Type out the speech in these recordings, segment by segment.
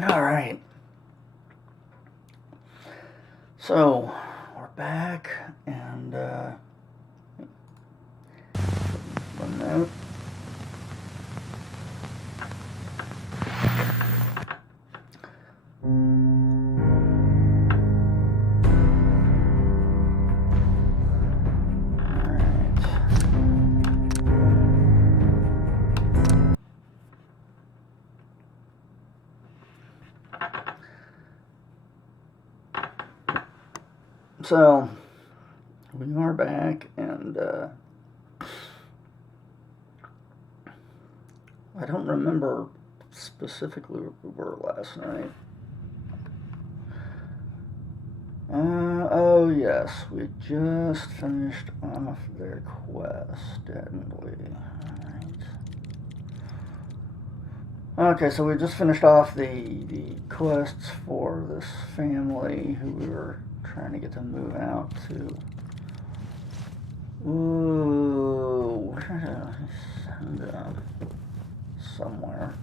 All right. So we're back, and one note. So we are back, and I don't remember specifically where we were last night. Oh yes, we just finished off their quest, didn't we? Alright. Okay, so we just finished off the quests for this family who we were trying to get to move out to. Ooh, we're trying to send them somewhere.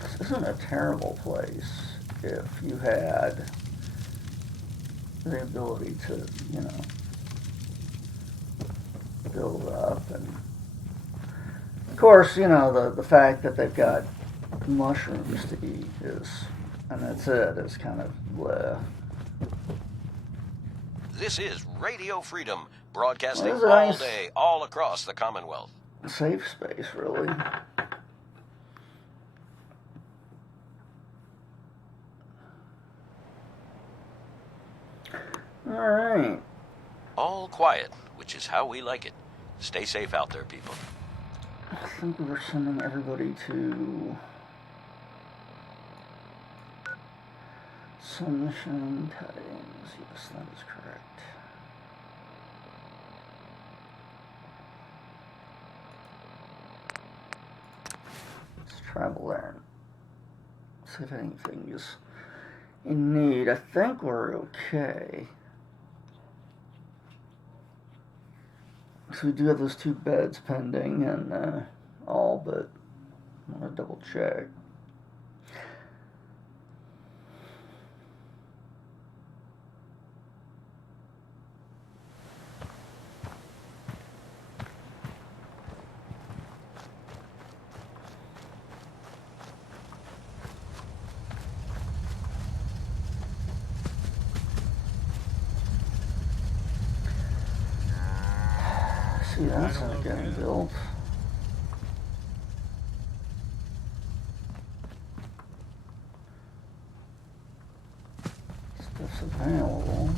This isn't a terrible place if you had the ability to, build up. And of course, the fact that they've got mushrooms to eat and that's it, is kind of bleh. This is Radio Freedom, broadcasting Well, all day, all across the Commonwealth. Safe space, really. Alright. All quiet, which is how we like it. Stay safe out there, people. I think we were sending everybody to Sunshine Tidings. Yes, that is correct. Let's travel there and see if anything is in need. I think we're okay. So we do have those 2 beds pending and all, but I'm going to double check. See, that's not getting built. Stuff's available.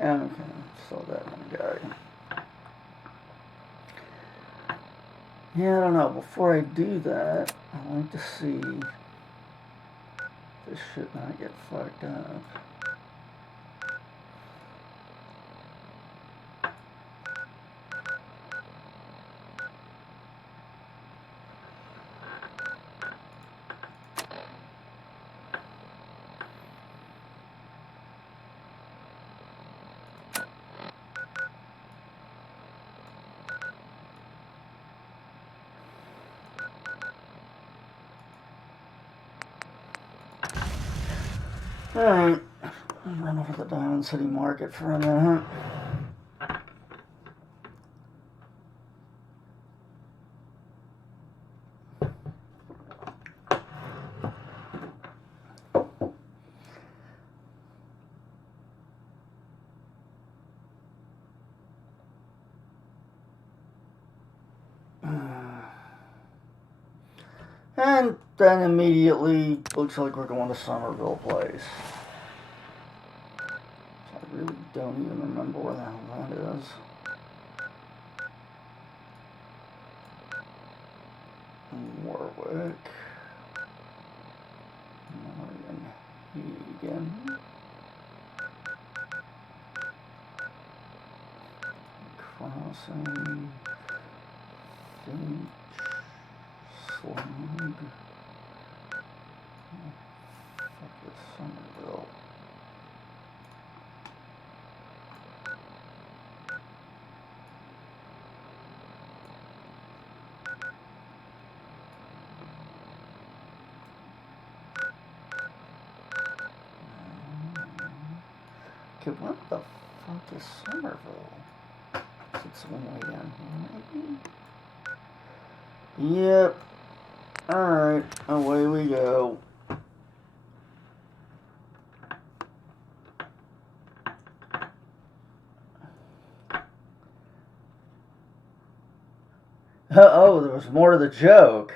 Okay, so that one guy. Yeah, I don't know. Before I do that, I like to see this shit not get fucked up. Alright, run over to the Diamond City Market for a minute. And then immediately, looks like we're going to Somerville Place. I really don't even remember where the hell that is. Warwick. Egan. Crossing. Finch. Slug. Fuck is Somerville? Okay, what the fuck is Somerville? It's one way down here, maybe? Yep. Alright, away we go. Oh, there was more to the joke.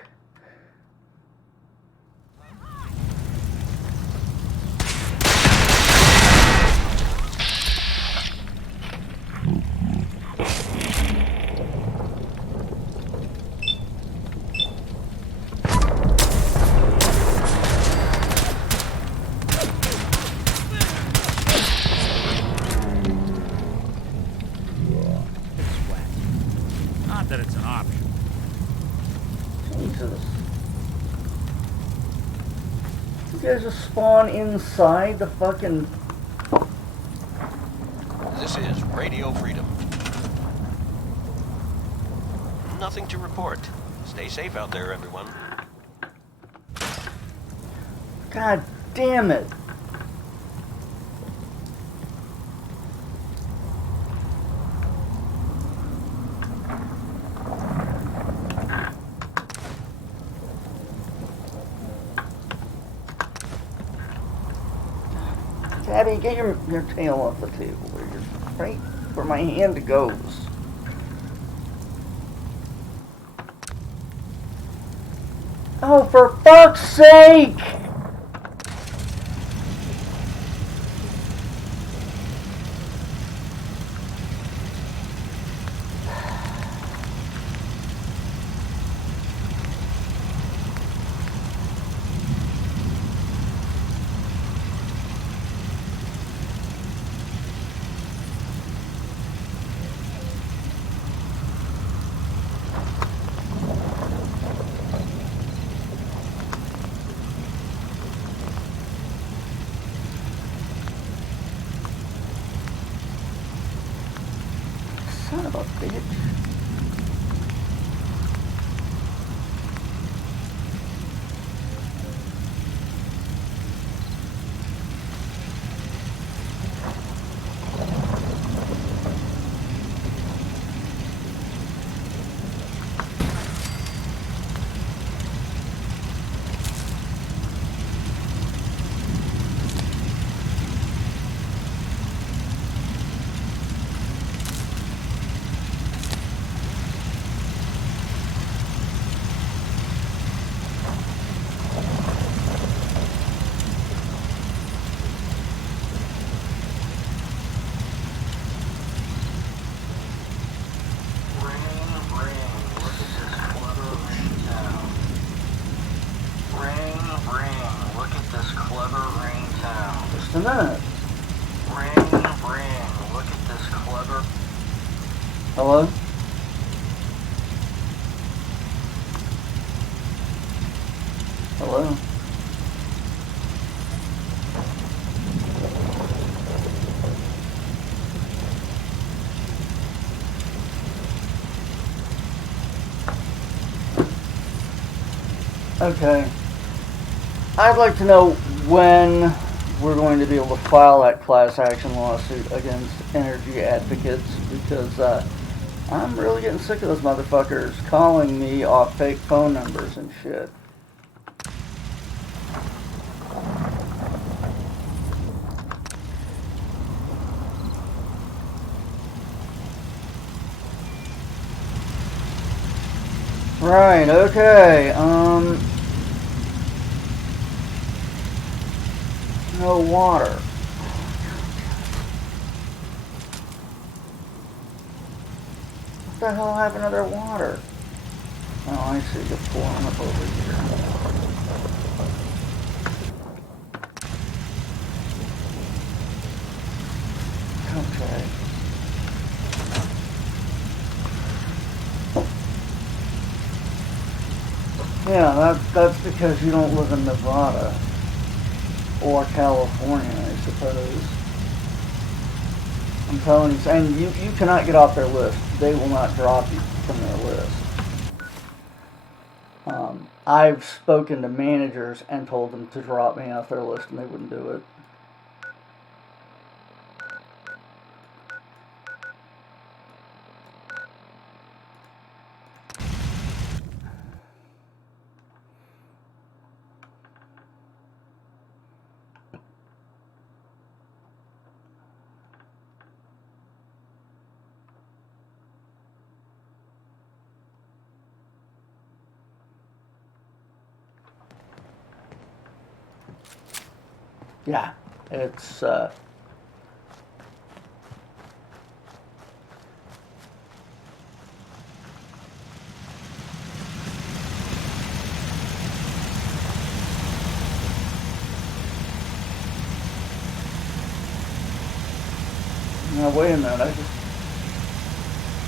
That it's an option. Jesus. You guys just spawn inside the fucking... This is Radio Freedom. Nothing to report. Stay safe out there, everyone. God damn it. Tabby, get your tail off the table. You're right where my hand goes. Oh, for fuck's sake! Son of a bitch. Just a minute. Ring, look at this clever. Hello? Hello? Okay. I'd like to know when we're going to be able to file that class action lawsuit against energy advocates, because I'm really getting sick of those motherfuckers calling me off fake phone numbers and shit. Right, okay, no water. What the hell happened to their water? Oh, I see. You're pouring up over here. Okay. Yeah, that's because you don't live in Nevada or California, I suppose. I'm telling you, and you cannot get off their list. They will not drop you from their list. I've spoken to managers and told them to drop me off their list, and they wouldn't do it. Yeah, it's now wait a minute, I just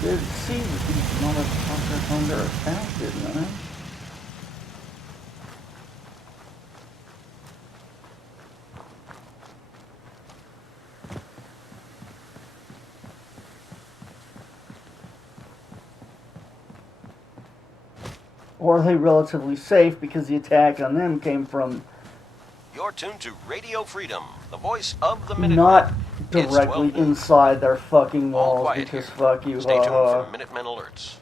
did see that these motherfuckers under attack, didn't I? Or are they relatively safe because the attack on them came from You're tuned to Radio Freedom, the voice of the Minutemen. not It's directly 12 noon. inside their fucking All walls quiet because here. fuck you, Stay tuned haha. for Minutemen alerts.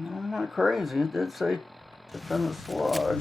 No, I'm not crazy. It did say defend the slug.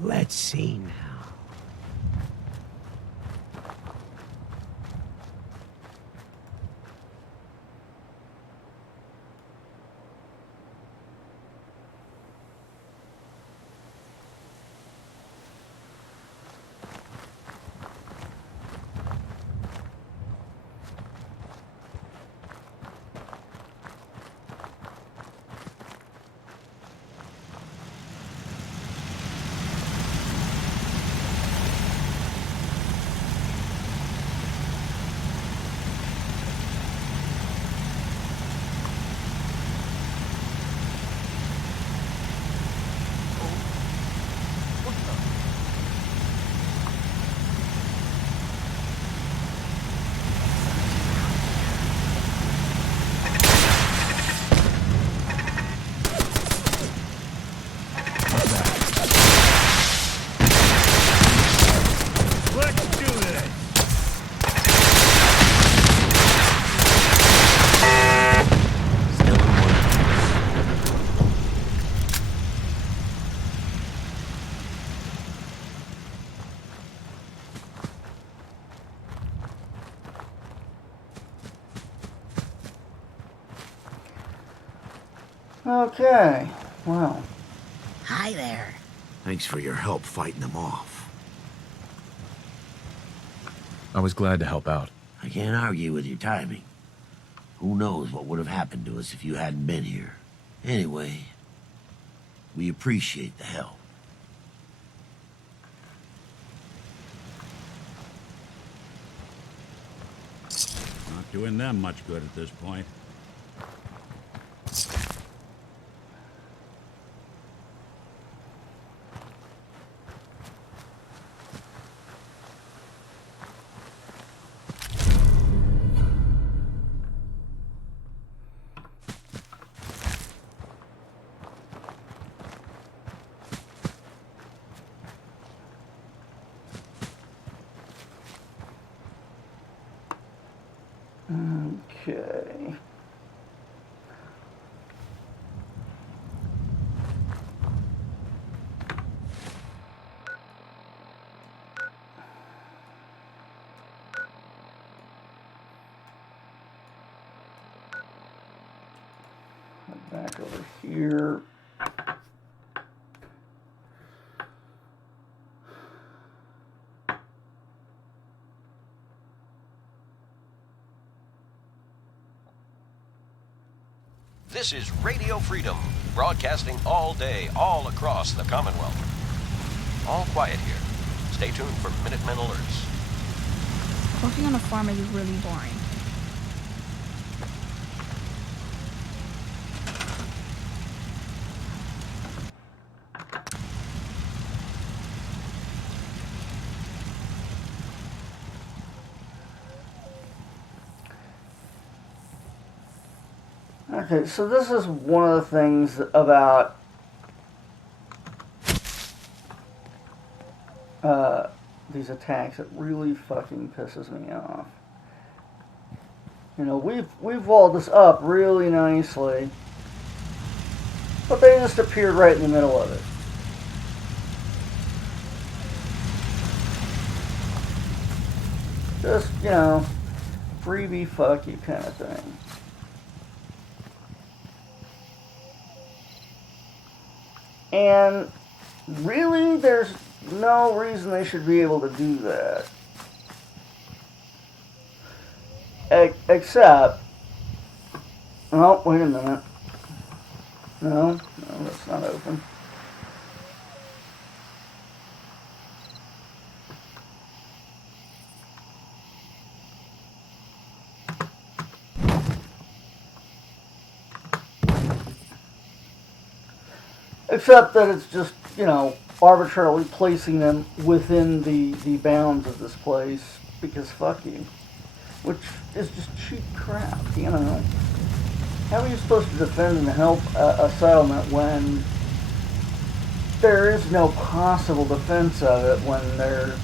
Let's see now. Okay, well, Hi there. Thanks for your help fighting them off. I was glad to help out. I can't argue with your timing. Who knows what would have happened to us if you hadn't been here. Anyway, we appreciate the help. Not doing them much good at this point. okay. Back over here. This is Radio Freedom, broadcasting all day, all across the Commonwealth. All quiet here. Stay tuned for Minutemen alerts. Working on a farm is really boring. Okay, so this is one of the things about these attacks that really fucking pisses me off. You know, we've walled this up really nicely, but they just appeared right in the middle of it. Just, you know, freebie fuck you kind of thing. And really, there's no reason they should be able to do that. Except, oh, wait a minute. No, that's not open. Except that it's just, you know, arbitrarily placing them within the bounds of this place, because fuck you. Which is just cheap crap, you know. How are you supposed to defend and help a settlement when there is no possible defense of it, when they're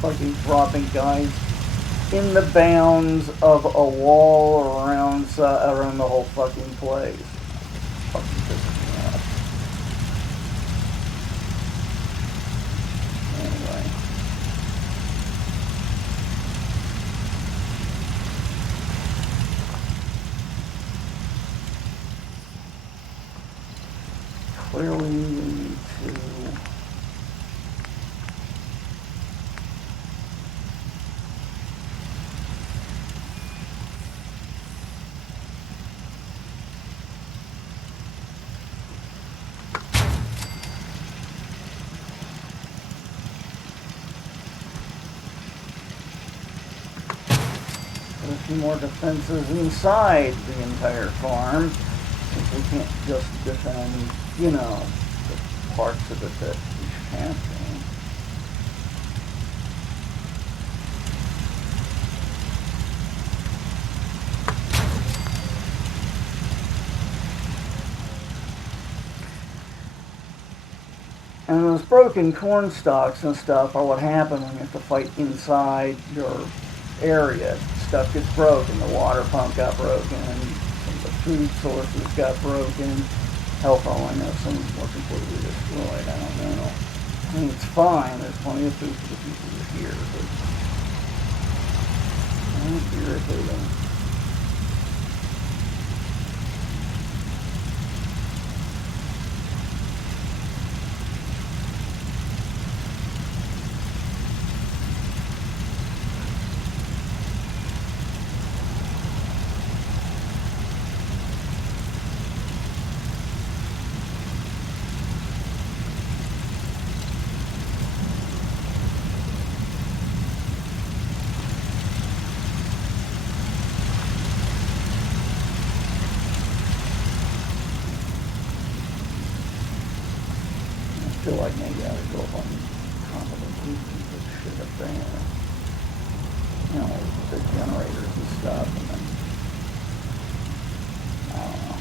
fucking dropping guys in the bounds of a wall around the whole fucking place? Fucking pisses me off. Anyway. Clearly we need to put a few more defenses inside the entire farm, since we can't just defend, you know, the parts of it that we can't. And those broken corn stalks and stuff are what happen when you have to fight inside your area. Stuff gets broken, the water pump got broken, some of the food sources got broken. Hell, for all I know, some more completely destroyed, I don't know. I mean, it's fine, there's plenty of food for the people here, but it's irritating. maybe I would go up on top of the roof and put shit up there. You know, the generators and stuff, and then, I don't know.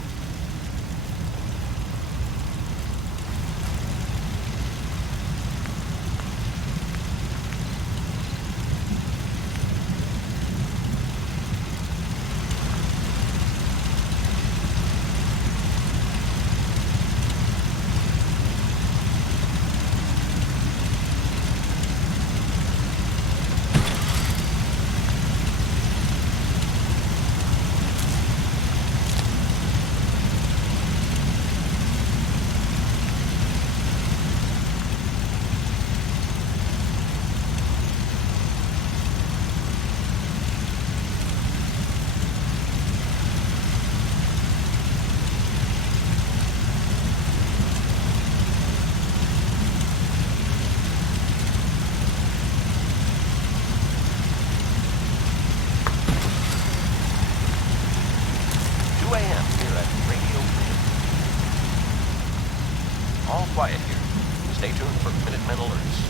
2 a.m. here at Radio Freedom. All quiet here. Stay tuned for Minutemen alerts.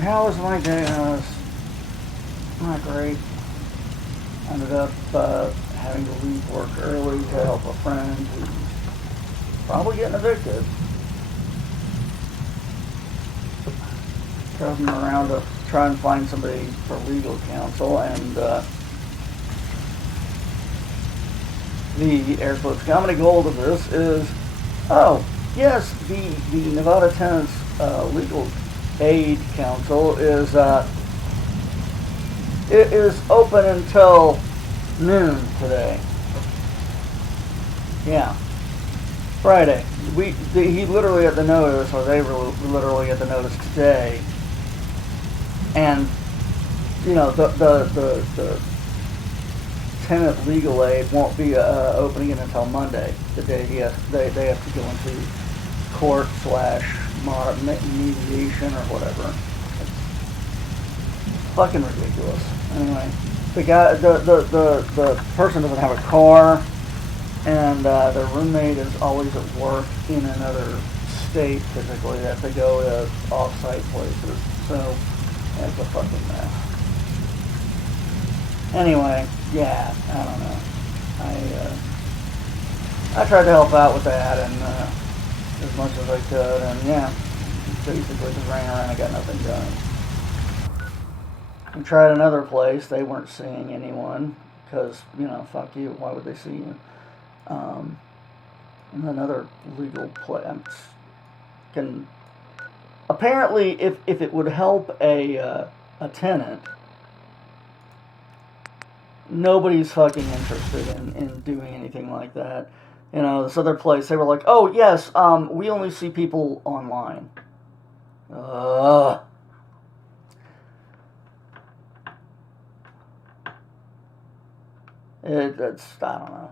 How was my day? It was not great. Ended up having to leave work early to help a friend who's probably getting evicted. Drove him around to try and find somebody for legal counsel, and the air quotes comedy gold of this is, oh yes, the Nevada Tenants Legal Aid Council is it is open until noon today. Yeah, Friday. He literally got the notice, or they were literally got the notice today, and you know the tenant legal aid won't be opening it until Monday, the day they have to go into court / mediation or whatever. It's fucking ridiculous. Anyway, the guy, the person doesn't have a car, and their roommate is always at work in another state. Typically, that they go to off-site places. So it's a fucking mess. Anyway, yeah, I don't know. I tried to help out with that, and as much as I could, and yeah, basically just ran around and got nothing done. We tried another place. They weren't seeing anyone because, you know, fuck you. Why would they see you? And another legal place can apparently, if it would help a tenant, nobody's fucking interested in doing anything like that. You know, this other place, they were like, oh, yes, we only see people online. It's, I don't know.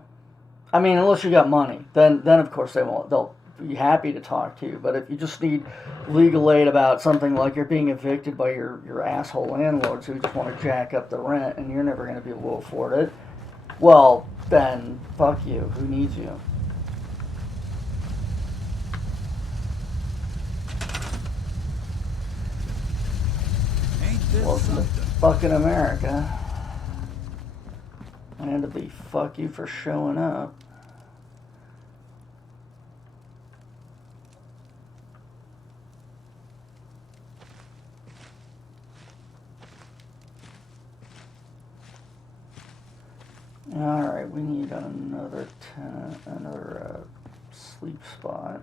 I mean, unless you got money, then of course they'll be happy to talk to you. But if you just need legal aid about something like you're being evicted by your asshole landlords who just want to jack up the rent and you're never going to be able to afford it, well, then fuck you. Who needs you? Welcome to fucking America. And to be fuck you for showing up. Alright, we need another sleep spot.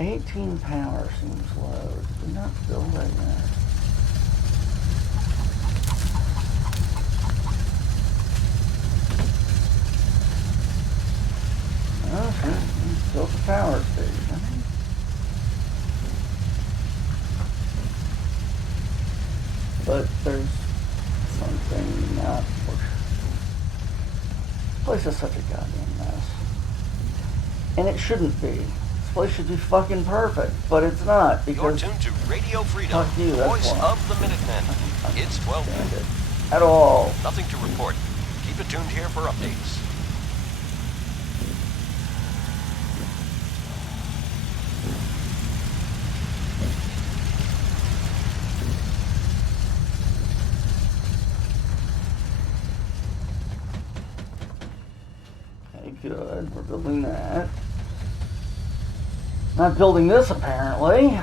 18 power seems low. Did we not build that yet? Okay, we built the power station. But there's something not working. This place is such a goddamn mess. And it shouldn't be. This place should be fucking perfect, but it's not You're because tuned to Radio Freedom, Fuck you, that's voice why. of the Minutemen. It's 12 stand noon. it at all. Nothing to report. Keep it tuned here for updates. Okay, good. We're building that. Not building this apparently.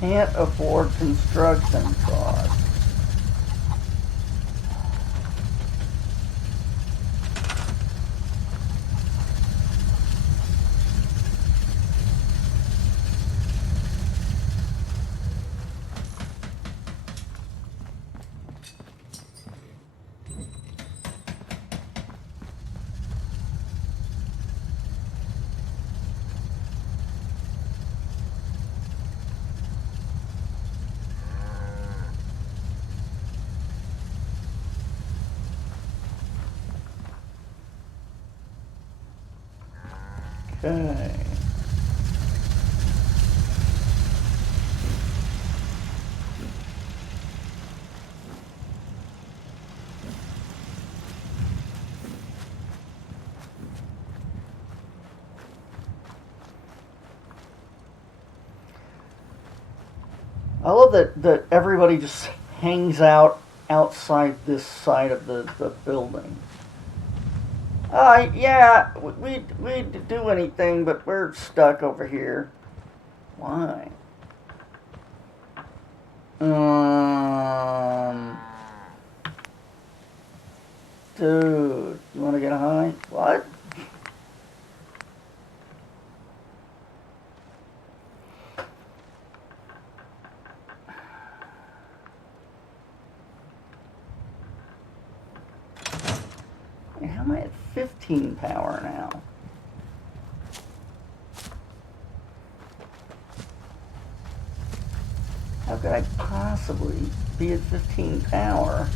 Can't afford construction costs. Okay. I love that everybody just hangs out outside this side of the building. Yeah, we'd do anything, but we're stuck over here. Why? Dude, you want to get high? What? How am I at 15 power now? How could I possibly be at 15 power?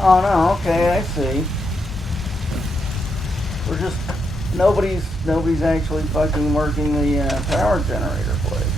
Oh no, okay, I see. We're just nobody's actually fucking working the power generator place.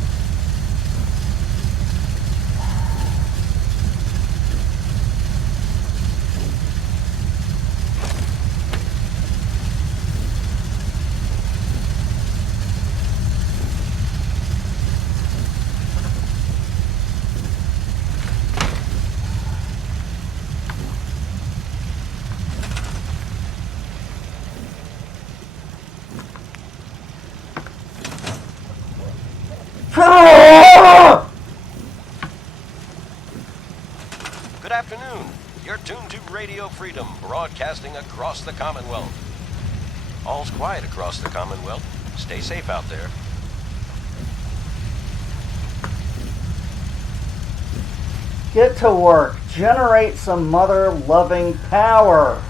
Good afternoon. You're tuned to Radio Freedom, broadcasting across the Commonwealth. All's quiet across the Commonwealth. Stay safe out there. Get to work. Generate some mother-loving power.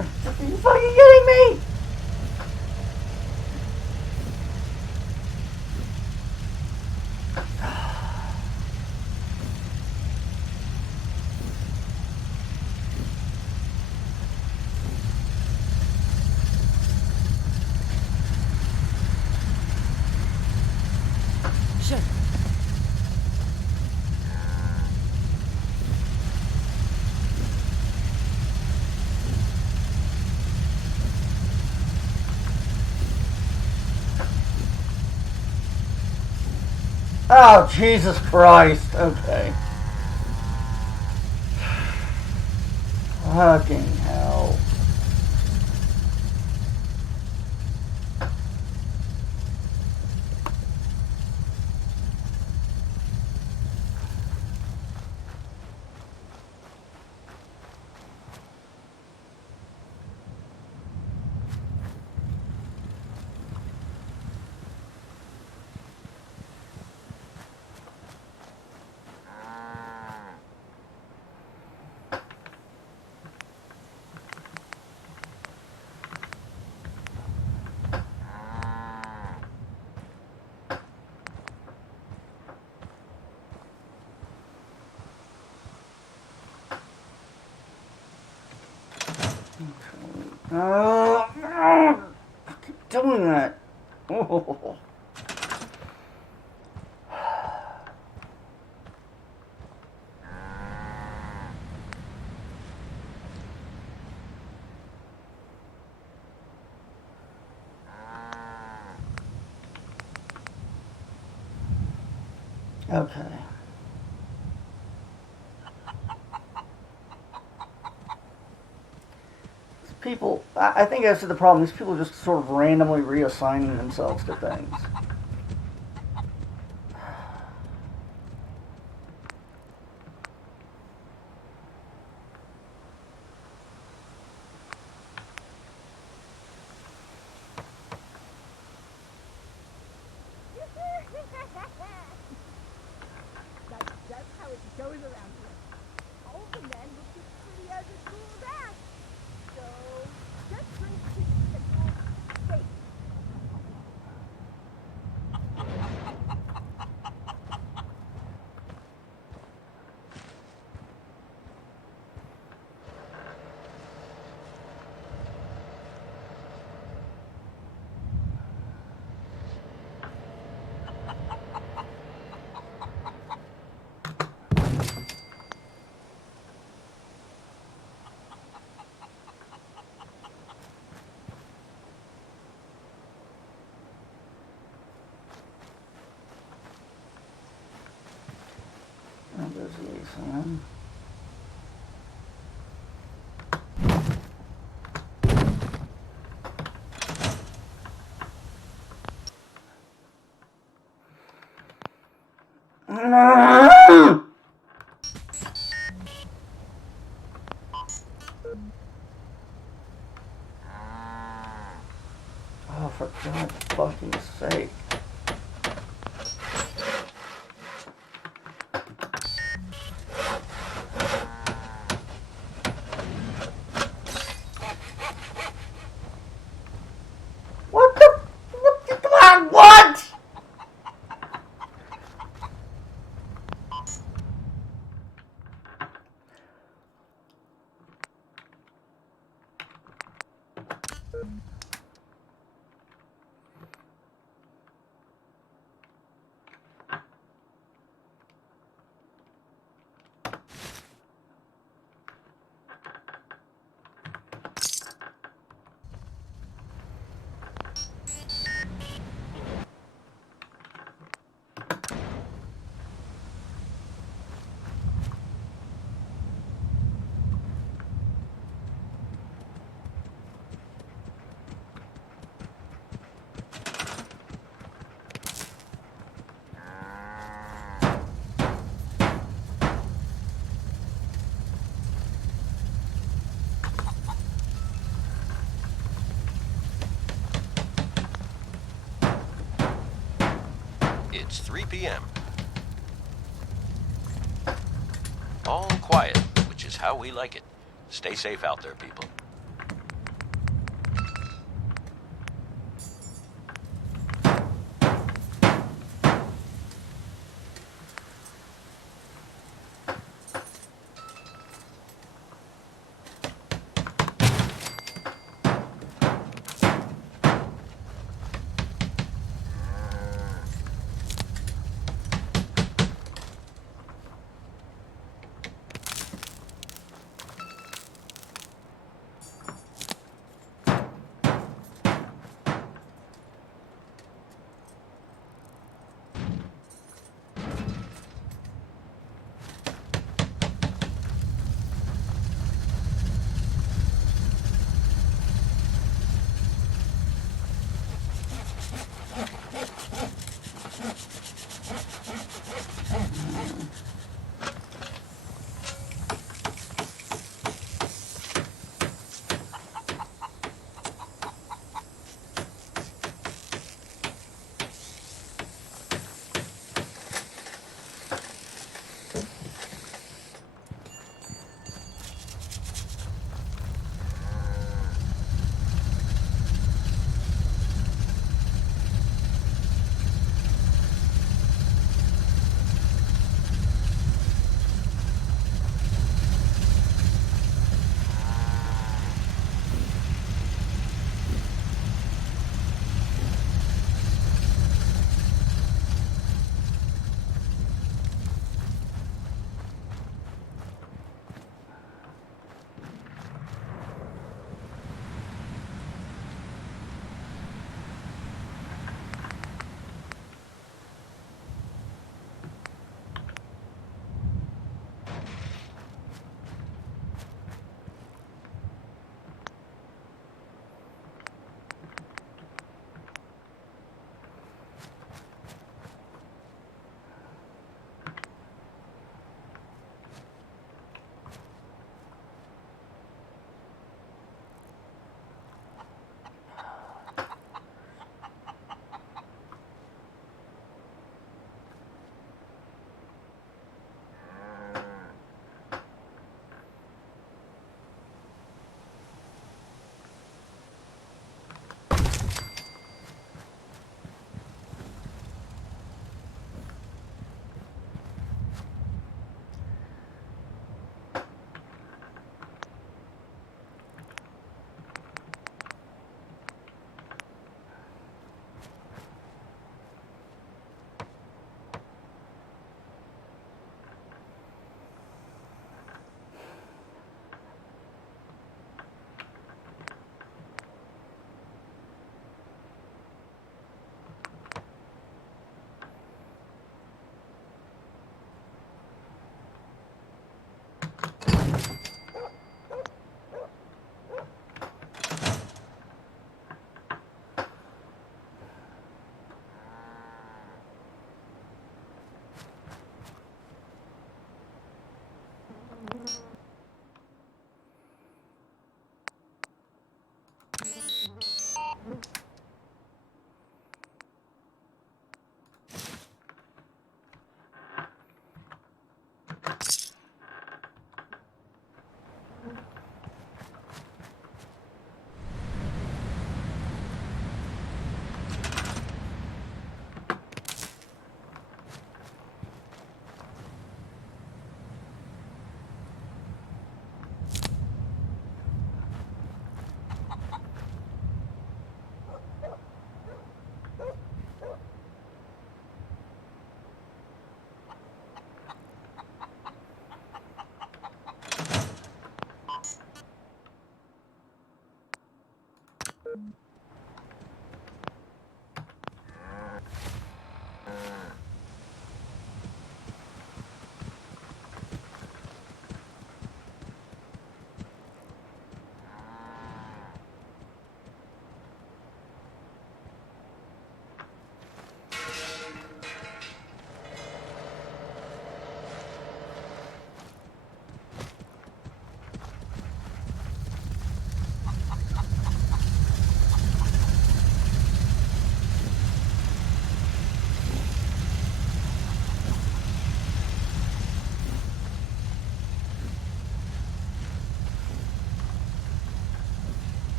Are you fucking kidding me? Shit. Oh, Jesus Christ. Okay. Fucking hell. I keep doing that. Oh. Okay. People, I think that's the problem. These people are just sort of randomly reassigning themselves to things. That's how it goes around here. All the men look as pretty as a fool's ass. So, just drink to schedule safe. Oh, there's Lisa. Oh, for God's fucking sake. What the? What? It's 3 p.m. All quiet, which is how we like it. Stay safe out there, people.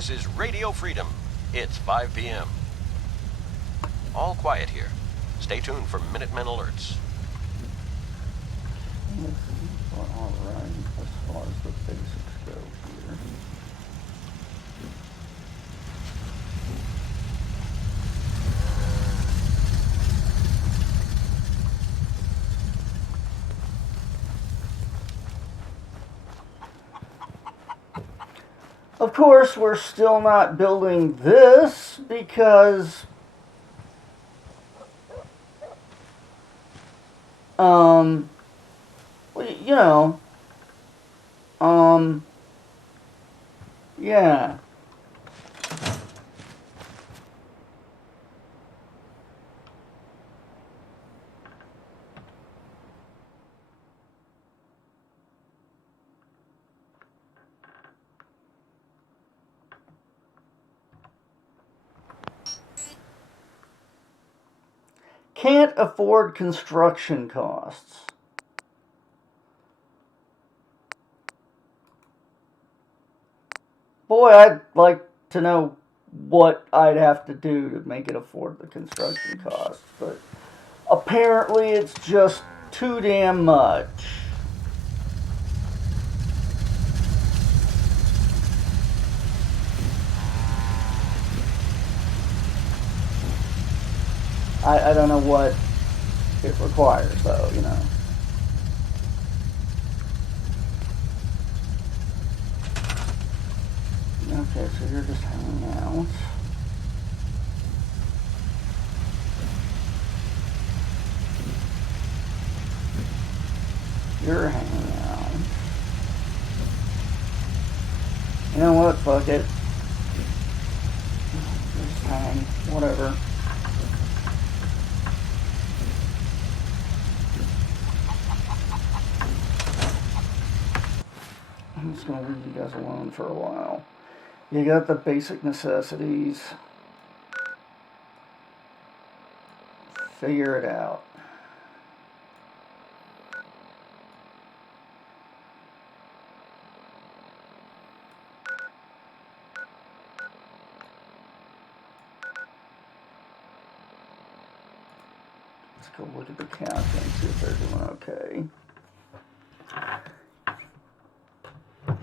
This is Radio Freedom. It's 5 p.m. All quiet here. Stay tuned for Minutemen alerts. All right, as far as the basics go here. Of course, we're still not building this because well, you know, yeah. Can't afford construction costs. Boy, I'd like to know what I'd have to do to make it afford the construction costs, but apparently it's just too damn much. I don't know what it requires, though, you know. Okay, so you're just hanging out. You're hanging out. You know what? Fuck it. Just hang. Whatever. I'm just gonna leave you guys alone for a while. You got the basic necessities. Figure it out. Let's go look at the count and see if they're doing okay.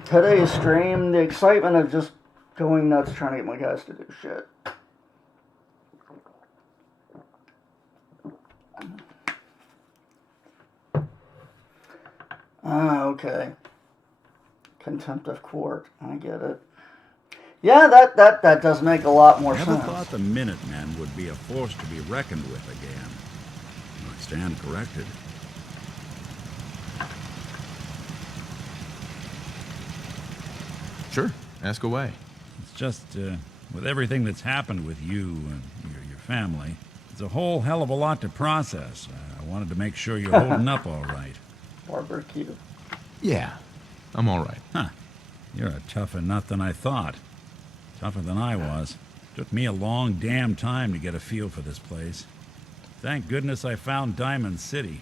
Today's stream, the excitement of just going nuts trying to get my guys to do shit. Ah, okay. Contempt of court. I get it. Yeah, that does make a lot more Never sense. thought the Minutemen would be a force to be reckoned with again. I stand corrected. Sure, ask away. It's just, with everything that's happened with you and your family, it's a whole hell of a lot to process. I wanted to make sure you're holding up all right. Barbecue. Yeah, I'm all right. Huh. You're a tougher nut than I thought. Tougher than I was. Took me a long damn time to get a feel for this place. Thank goodness I found Diamond City.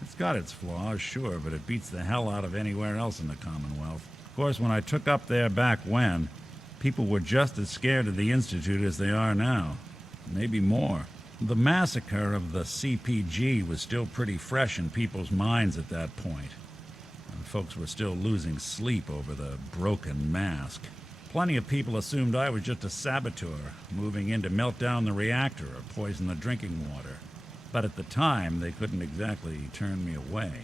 It's got its flaws, sure, but it beats the hell out of anywhere else in the Commonwealth. Of course, when I took up there back when, people were just as scared of the Institute as they are now. Maybe more. The massacre of the CPG was still pretty fresh in people's minds at that point. And folks were still losing sleep over the broken mask. Plenty of people assumed I was just a saboteur, moving in to melt down the reactor or poison the drinking water. But at the time, they couldn't exactly turn me away.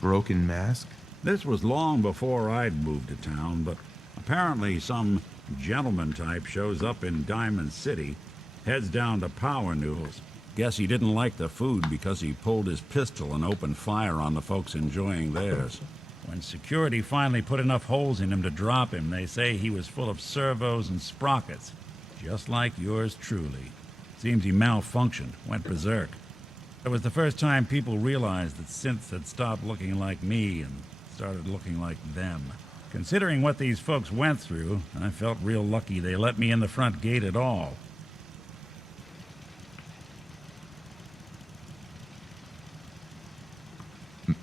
Broken mask? This was long before I'd moved to town, but apparently some gentleman type shows up in Diamond City, heads down to Power Noodles. Guess he didn't like the food because he pulled his pistol and opened fire on the folks enjoying theirs. When security finally put enough holes in him to drop him, they say he was full of servos and sprockets, just like yours truly. Seems he malfunctioned, went berserk. It was the first time people realized that synths had stopped looking like me and started looking like them. Considering what these folks went through, I felt real lucky they let me in the front gate at all.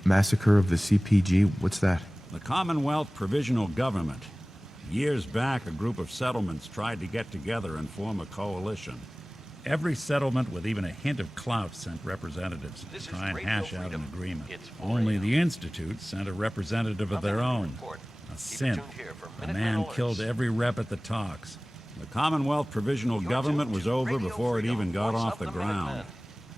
Massacre of the CPG? What's that? The Commonwealth Provisional Government. Years back, a group of settlements tried to get together and form a coalition. Every settlement with even a hint of clout sent representatives This to is try and Radio hash out an Freedom. agreement. It's 4 Only a.m. the Institute sent a representative of their Nothing to own. report. A Keep it synth. tuned here for The Minutemen man Alerts. killed every rep at the talks. The Commonwealth Provisional You're Government tuned was to over Radio before it Freedom, even got voice off of the the ground. Minutemen.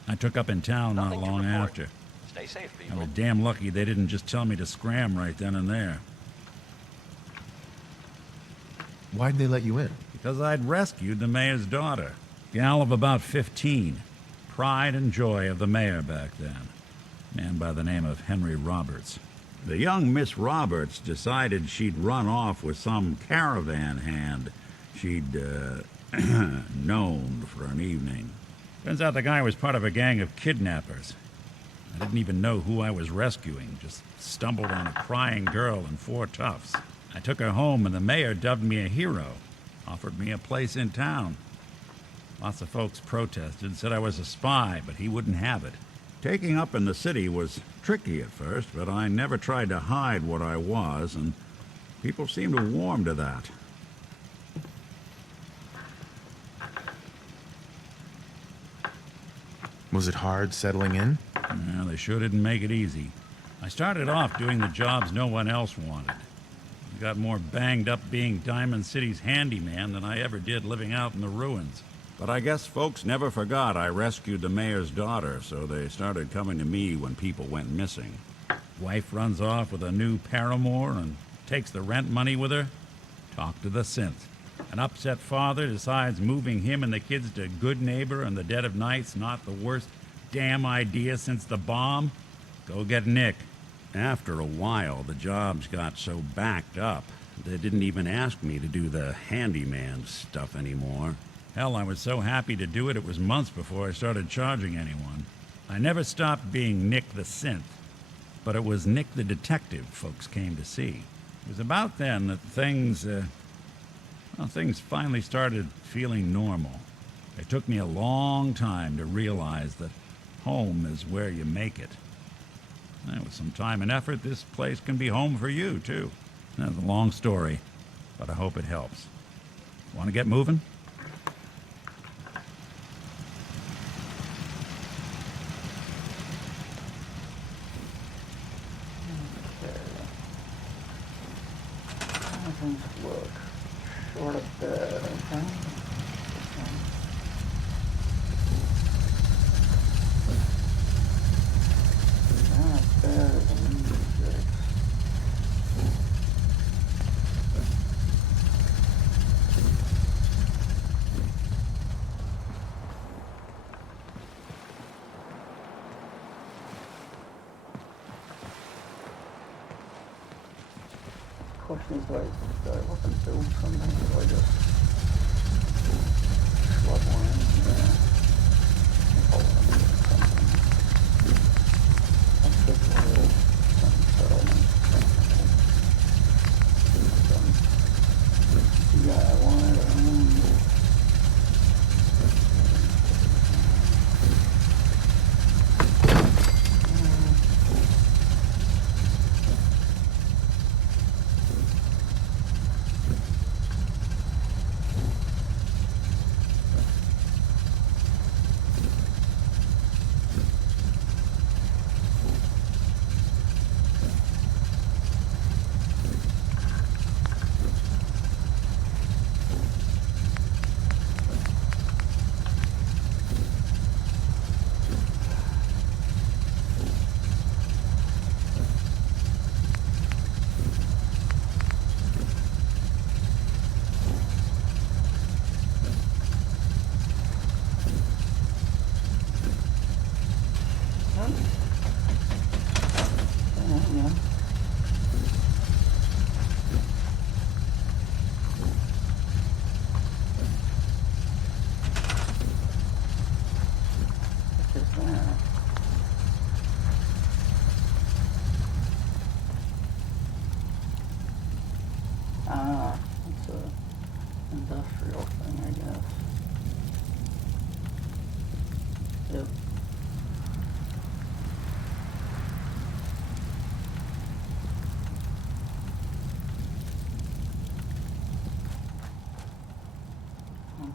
I took up in town not Nothing to long report. after. Stay safe, I people. was damn lucky they didn't just tell me to scram right then and there. Why'd they let you in? Because I'd rescued the mayor's daughter. Gal of about 15. Pride and joy of the mayor back then. Man by the name of Henry Roberts. The young Miss Roberts decided she'd run off with some caravan hand she'd, known for an evening. Turns out the guy was part of a gang of kidnappers. I didn't even know who I was rescuing, just stumbled on a crying girl and 4 toughs. I took her home and the mayor dubbed me a hero, offered me a place in town. Lots of folks protested, said I was a spy, but he wouldn't have it. Taking up in the city was tricky at first, but I never tried to hide what I was, and people seemed to warm to that. Was it hard settling in? Well, they sure didn't make it easy. I started off doing the jobs no one else wanted. I got more banged up being Diamond City's handyman than I ever did living out in the ruins. But I guess folks never forgot I rescued the mayor's daughter, so they started coming to me when people went missing. Wife runs off with a new paramour and takes the rent money with her. Talk to the synth. An upset father decides moving him and the kids to Good Neighbor in the dead of night's not the worst damn idea since the bomb. Go get Nick. After a while, the jobs got so backed up, they didn't even ask me to do the handyman stuff anymore. Hell, I was so happy to do it, it was months before I started charging anyone. I never stopped being Nick the Synth, but it was Nick the Detective folks came to see. It was about then that things finally started feeling normal. It took me a long time to realize that home is where you make it. And with some time and effort, this place can be home for you, too. That's a long story, but I hope it helps. Want to get moving? Things look short of bed, okay? Not bad as a music. Question is, do I look and build something, or do I just slug one in? Yeah. Hold on, I'm doing something. Let's get a little something settlement. Yeah, I wanted yeah. What is that? Ah, it's a industrial thing, I guess. Yep.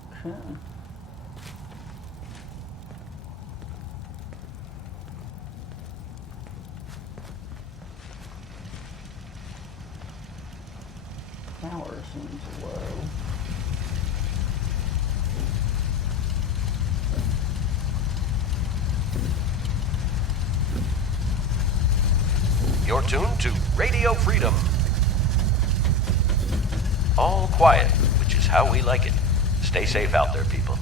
Okay. Power seems low. You're tuned to Radio Freedom. All quiet, which is how we like it. Stay safe out there, people.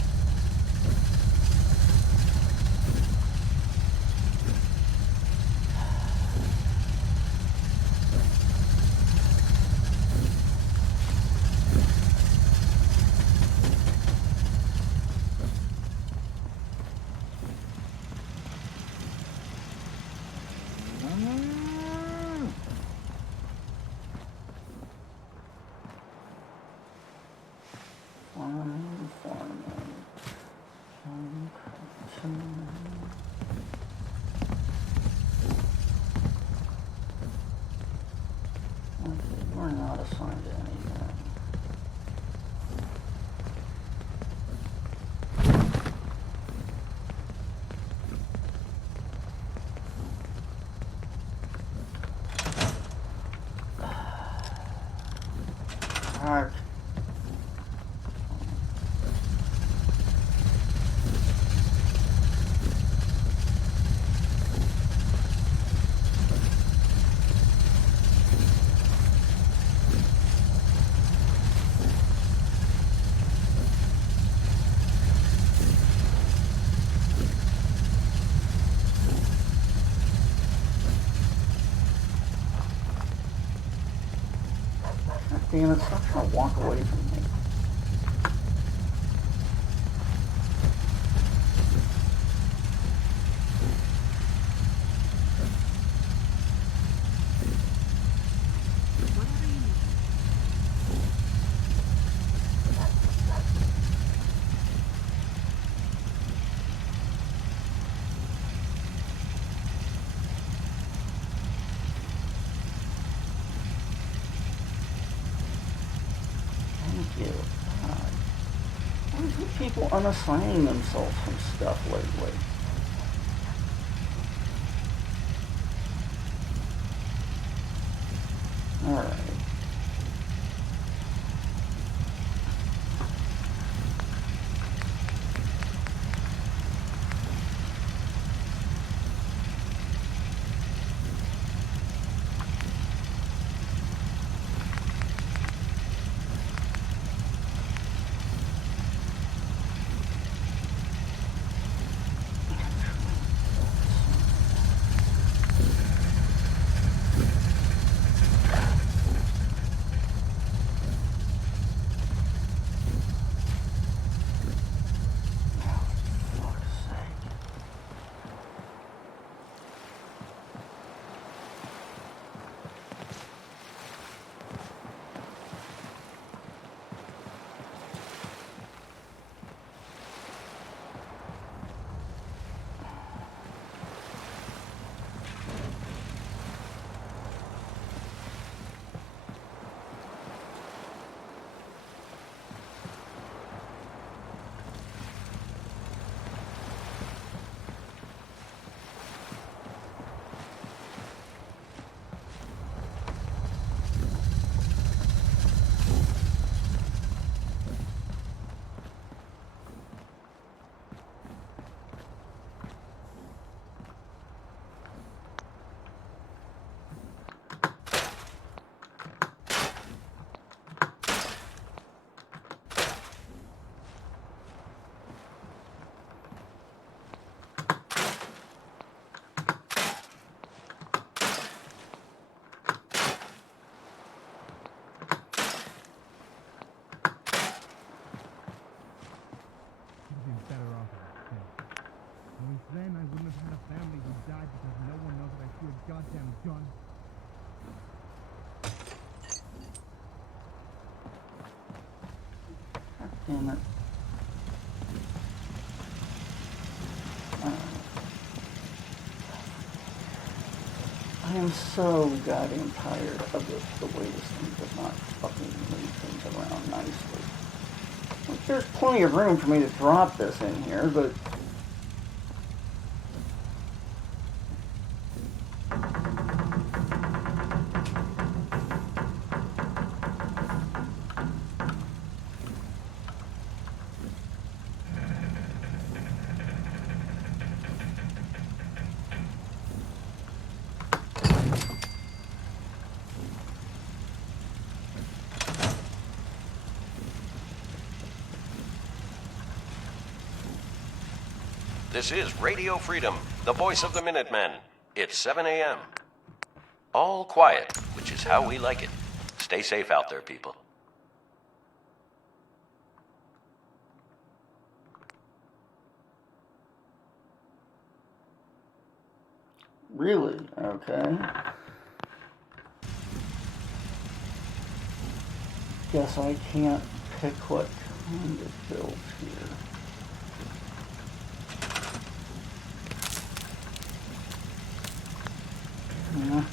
We're not assigned to anything. Alright. Damn it, stop trying to walk away from me. Thank you. God. Why is with people unassigning themselves from stuff lately? Alright. Then I wouldn't have had a family who died because no one knows what I see a goddamn gun. God damn it. I am so goddamn tired of the way this thing does not fucking move things around nicely. There's plenty of room for me to drop this in here, but This is Radio Freedom, the voice of the Minutemen. It's 7 a.m. All quiet, which is how we like it. Stay safe out there, people. really, okay. Guess I can't pick what kind of build here. Yeah.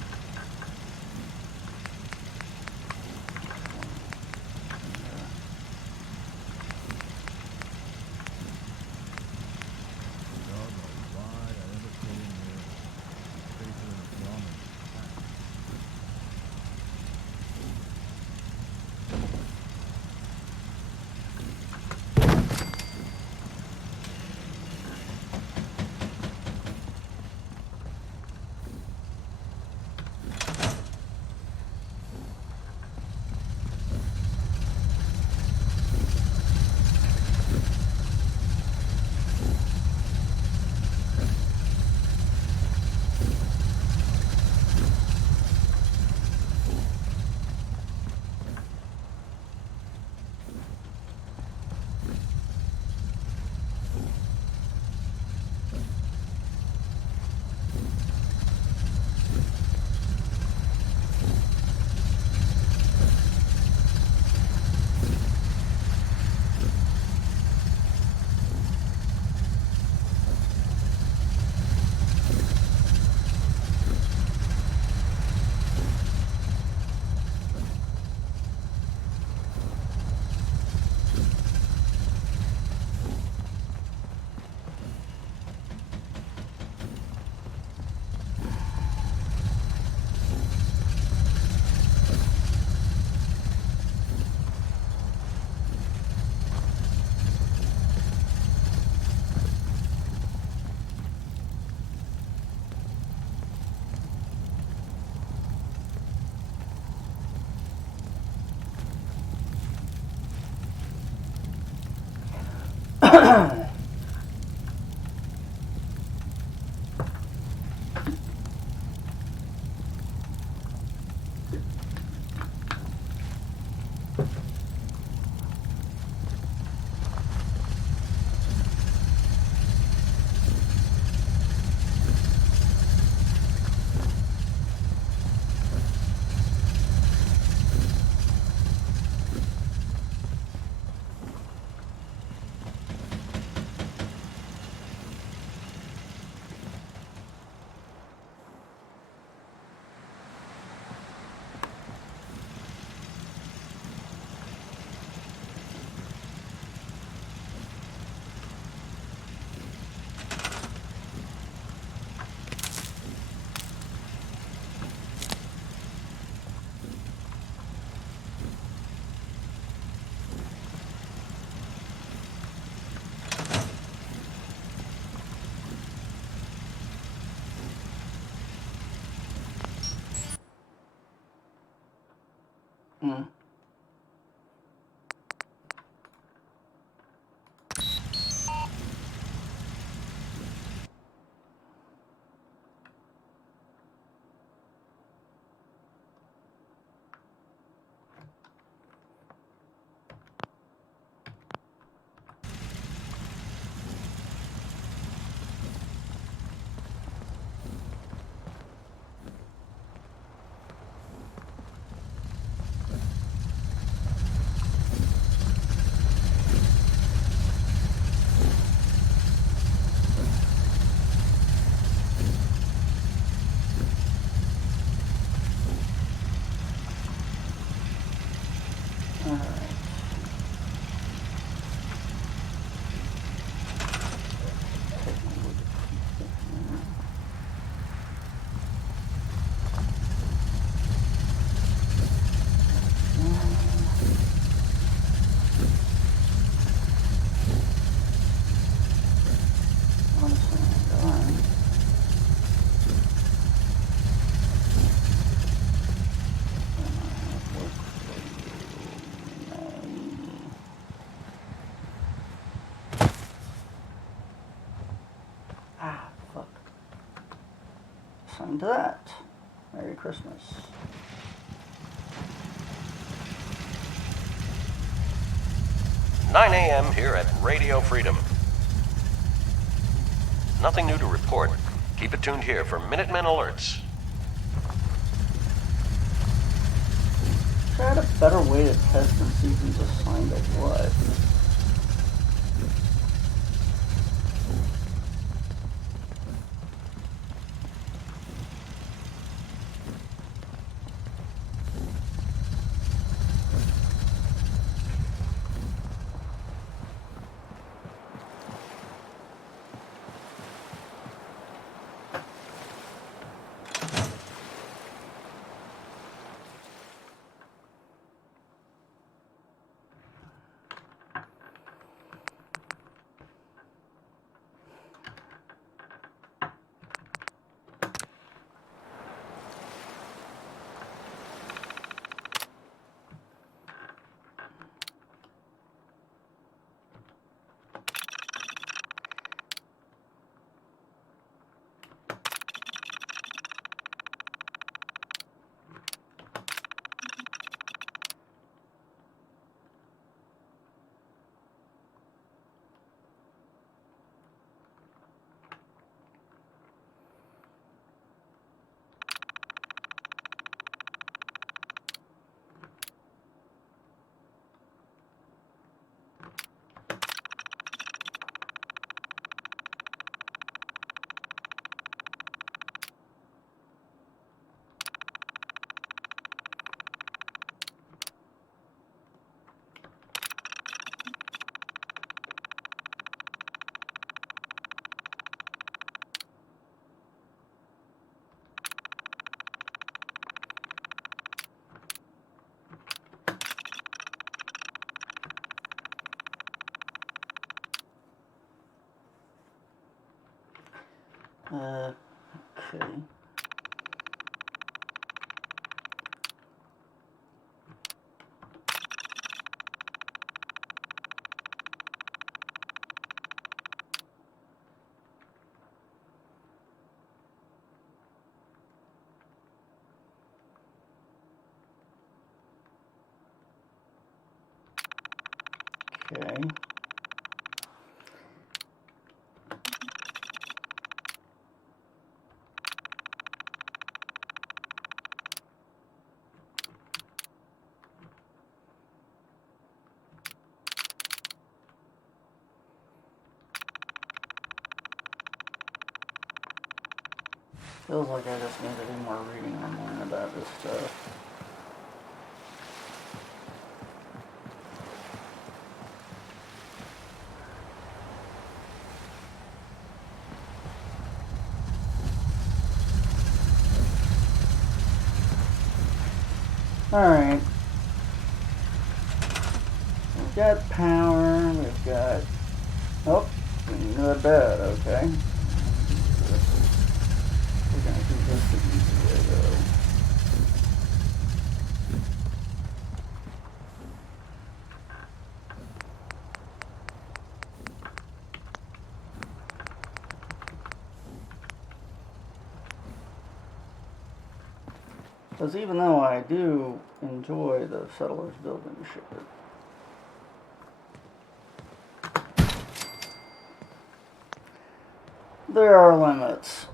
listening to that. Merry Christmas. "9 a.m. here at Radio Freedom. Nothing new to report. Keep it tuned here for Minutemen alerts." Should I had a better way to test and see who's assigned to what. Okay. Okay. Feels like I just need to do more reading online about this stuff. Alright. We've got power, we've got... Oh, we can go to bed, okay. We're gonna do this the easy way, though. Because even though I do enjoy the settlers building shit, there are limits.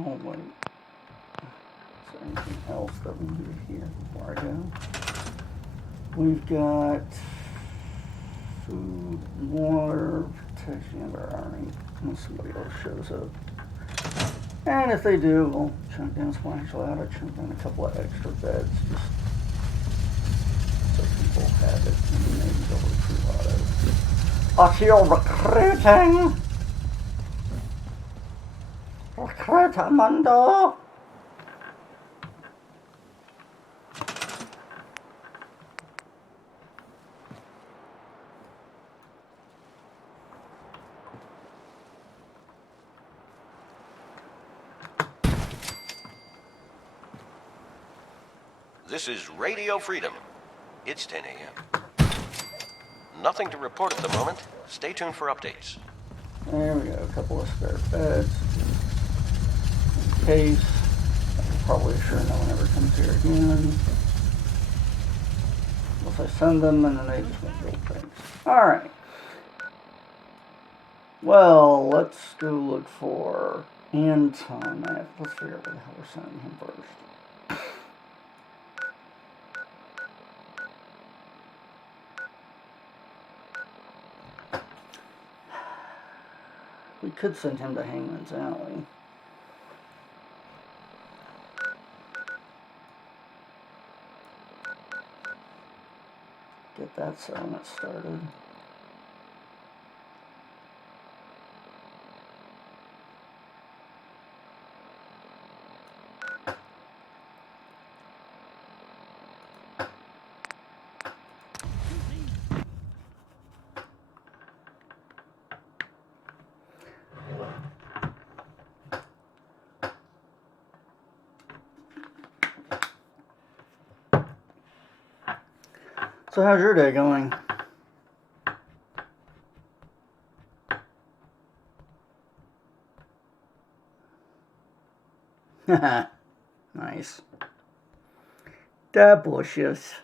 Oh wait, is there anything else that we do here before I go? We've got food, water, protection of our army, unless somebody else shows up. And if they do, we'll chunk down splash ladder, chunk down a couple of extra beds, just so people have it, and maybe they'll recruit auto. Arterial recruiting! Recruit Mundo! This is Radio Freedom. It's 10 a.m. Nothing to report at the moment. Stay tuned for updates. There we go, a couple of spare beds. In case. I'm probably sure no one ever comes here again. Unless I send them and then they just make little things. Alright. Well, let's go look for Anton. Let's figure out where the hell we're sending him first. We could send him to Hangman's Alley. Get that settlement started. So how's your day going? Nice. Delicious.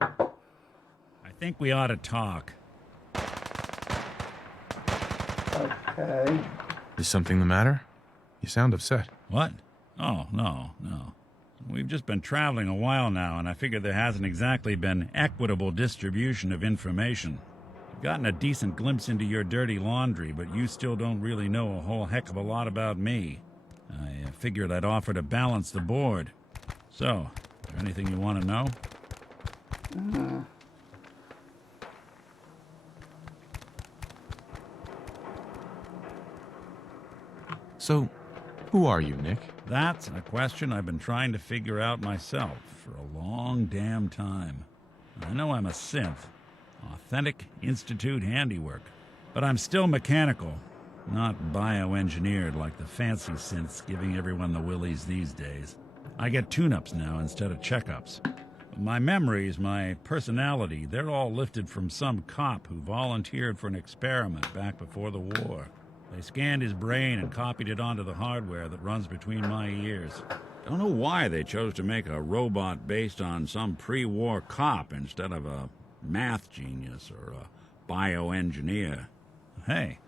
I think we ought to talk. Okay. Is something the matter? You sound upset. What? Oh, no. We've just been traveling a while now, and I figure there hasn't exactly been equitable distribution of information. I've gotten a decent glimpse into your dirty laundry, but you still don't really know a whole heck of a lot about me. I figured I'd offer to balance the board. So, is there anything you want to know? So, who are you, Nick? That's a question I've been trying to figure out myself for a long damn time. I know I'm a synth, authentic Institute handiwork, but I'm still mechanical, not bioengineered like the fancy synths giving everyone the willies these days. I get tune-ups now instead of checkups. My memories, my personality, they're all lifted from some cop who volunteered for an experiment back before the war. They scanned his brain and copied it onto the hardware that runs between my ears. Don't know why they chose to make a robot based on some pre-war cop instead of a math genius or a bioengineer. Hey,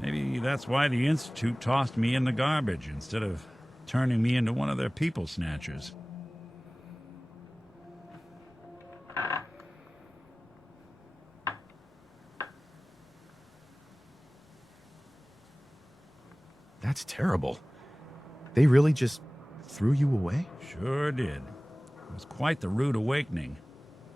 maybe that's why the Institute tossed me in the garbage instead of turning me into one of their people snatchers. That's terrible. They really just threw you away? Sure did. It was quite the rude awakening.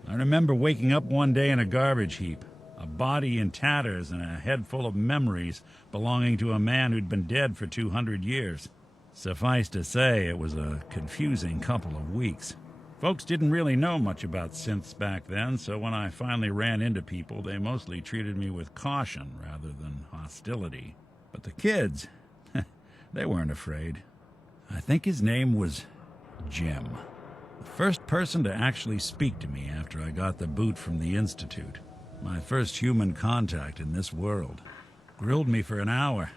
I remember waking up one day in a garbage heap, a body in tatters and a head full of memories belonging to a man who'd been dead for 200 years. Suffice to say, it was a confusing couple of weeks. Folks didn't really know much about synths back then, so when I finally ran into people, they mostly treated me with caution rather than hostility. But the kids, they weren't afraid. I think his name was Jim. The first person to actually speak to me after I got the boot from the Institute. My first human contact in this world. Grilled me for an hour.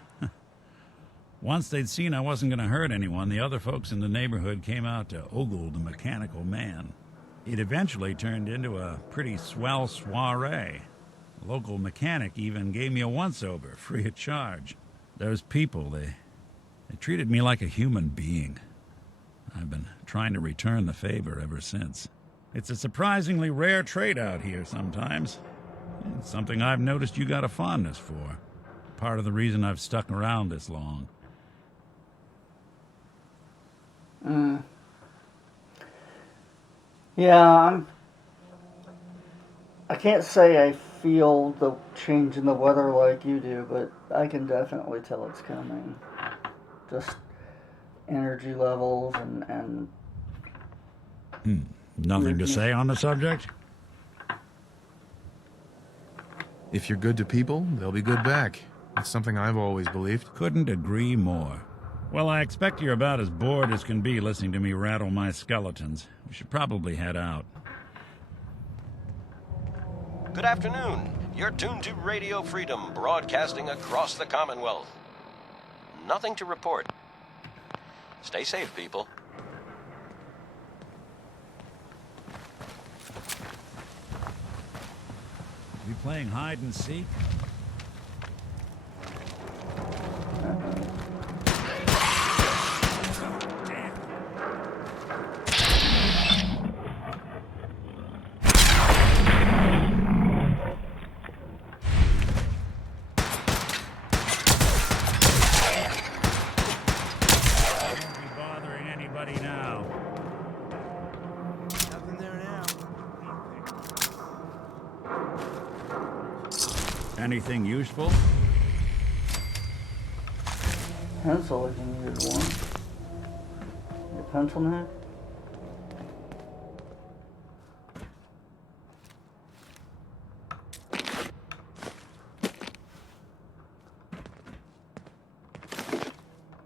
Once they'd seen I wasn't going to hurt anyone, the other folks in the neighborhood came out to ogle the mechanical man. It eventually turned into a pretty swell soiree. The local mechanic even gave me a once-over, free of charge. Those people, they treated me like a human being. I've been trying to return the favor ever since. It's a surprisingly rare trait out here sometimes. It's something I've noticed you got a fondness for. Part of the reason I've stuck around this long. Yeah, I can't say I feel the change in the weather like you do, but I can definitely tell it's coming. Just energy levels and Nothing to say on the subject? If you're good to people, they'll be good back. It's something I've always believed. Couldn't agree more. Well, I expect you're about as bored as can be listening to me rattle my skeletons. We should probably head out. Good afternoon. You're tuned to Radio Freedom, broadcasting across the Commonwealth. Nothing to report. Stay safe, people. We playing hide and seek? Anything useful? Pencil, I can use one. Your pencil neck?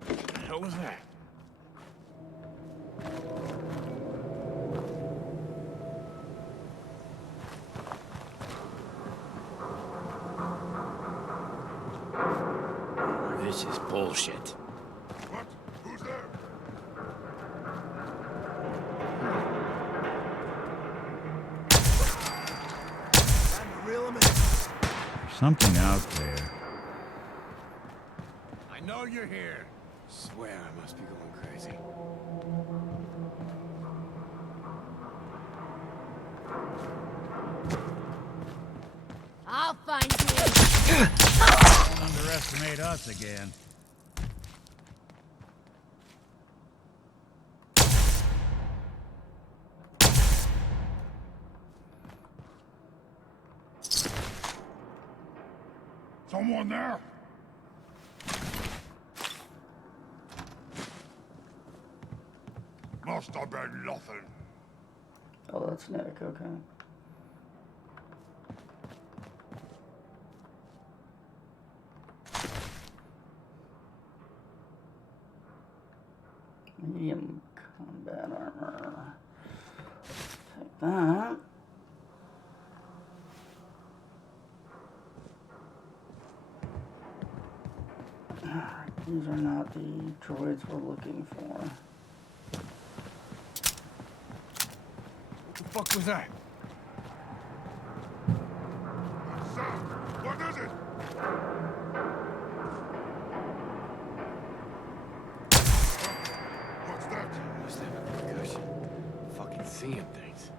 What the hell was that? This is bullshit. What? Who's there? Time to reel him in. There's something out there. I know you're here. Swear I must be going crazy. I'll find you. Don't underestimate us again. Someone there? Must have been nothing. Oh, that's Nick, okay. Medium combat armor. Take that. Alright, these are not the droids we're looking for. What the fuck was that? What is it? What's that? Must have a concussion. Fucking seeing things.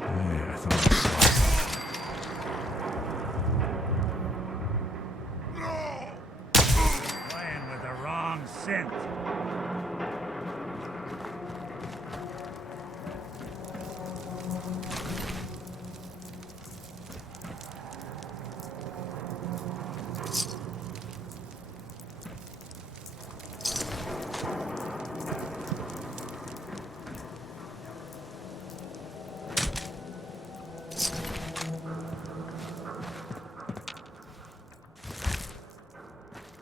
Hey, I thought I saw No! playing with the wrong scent.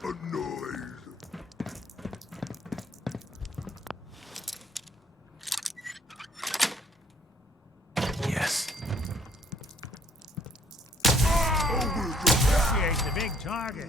A noise. Yes. Appreciate the big target.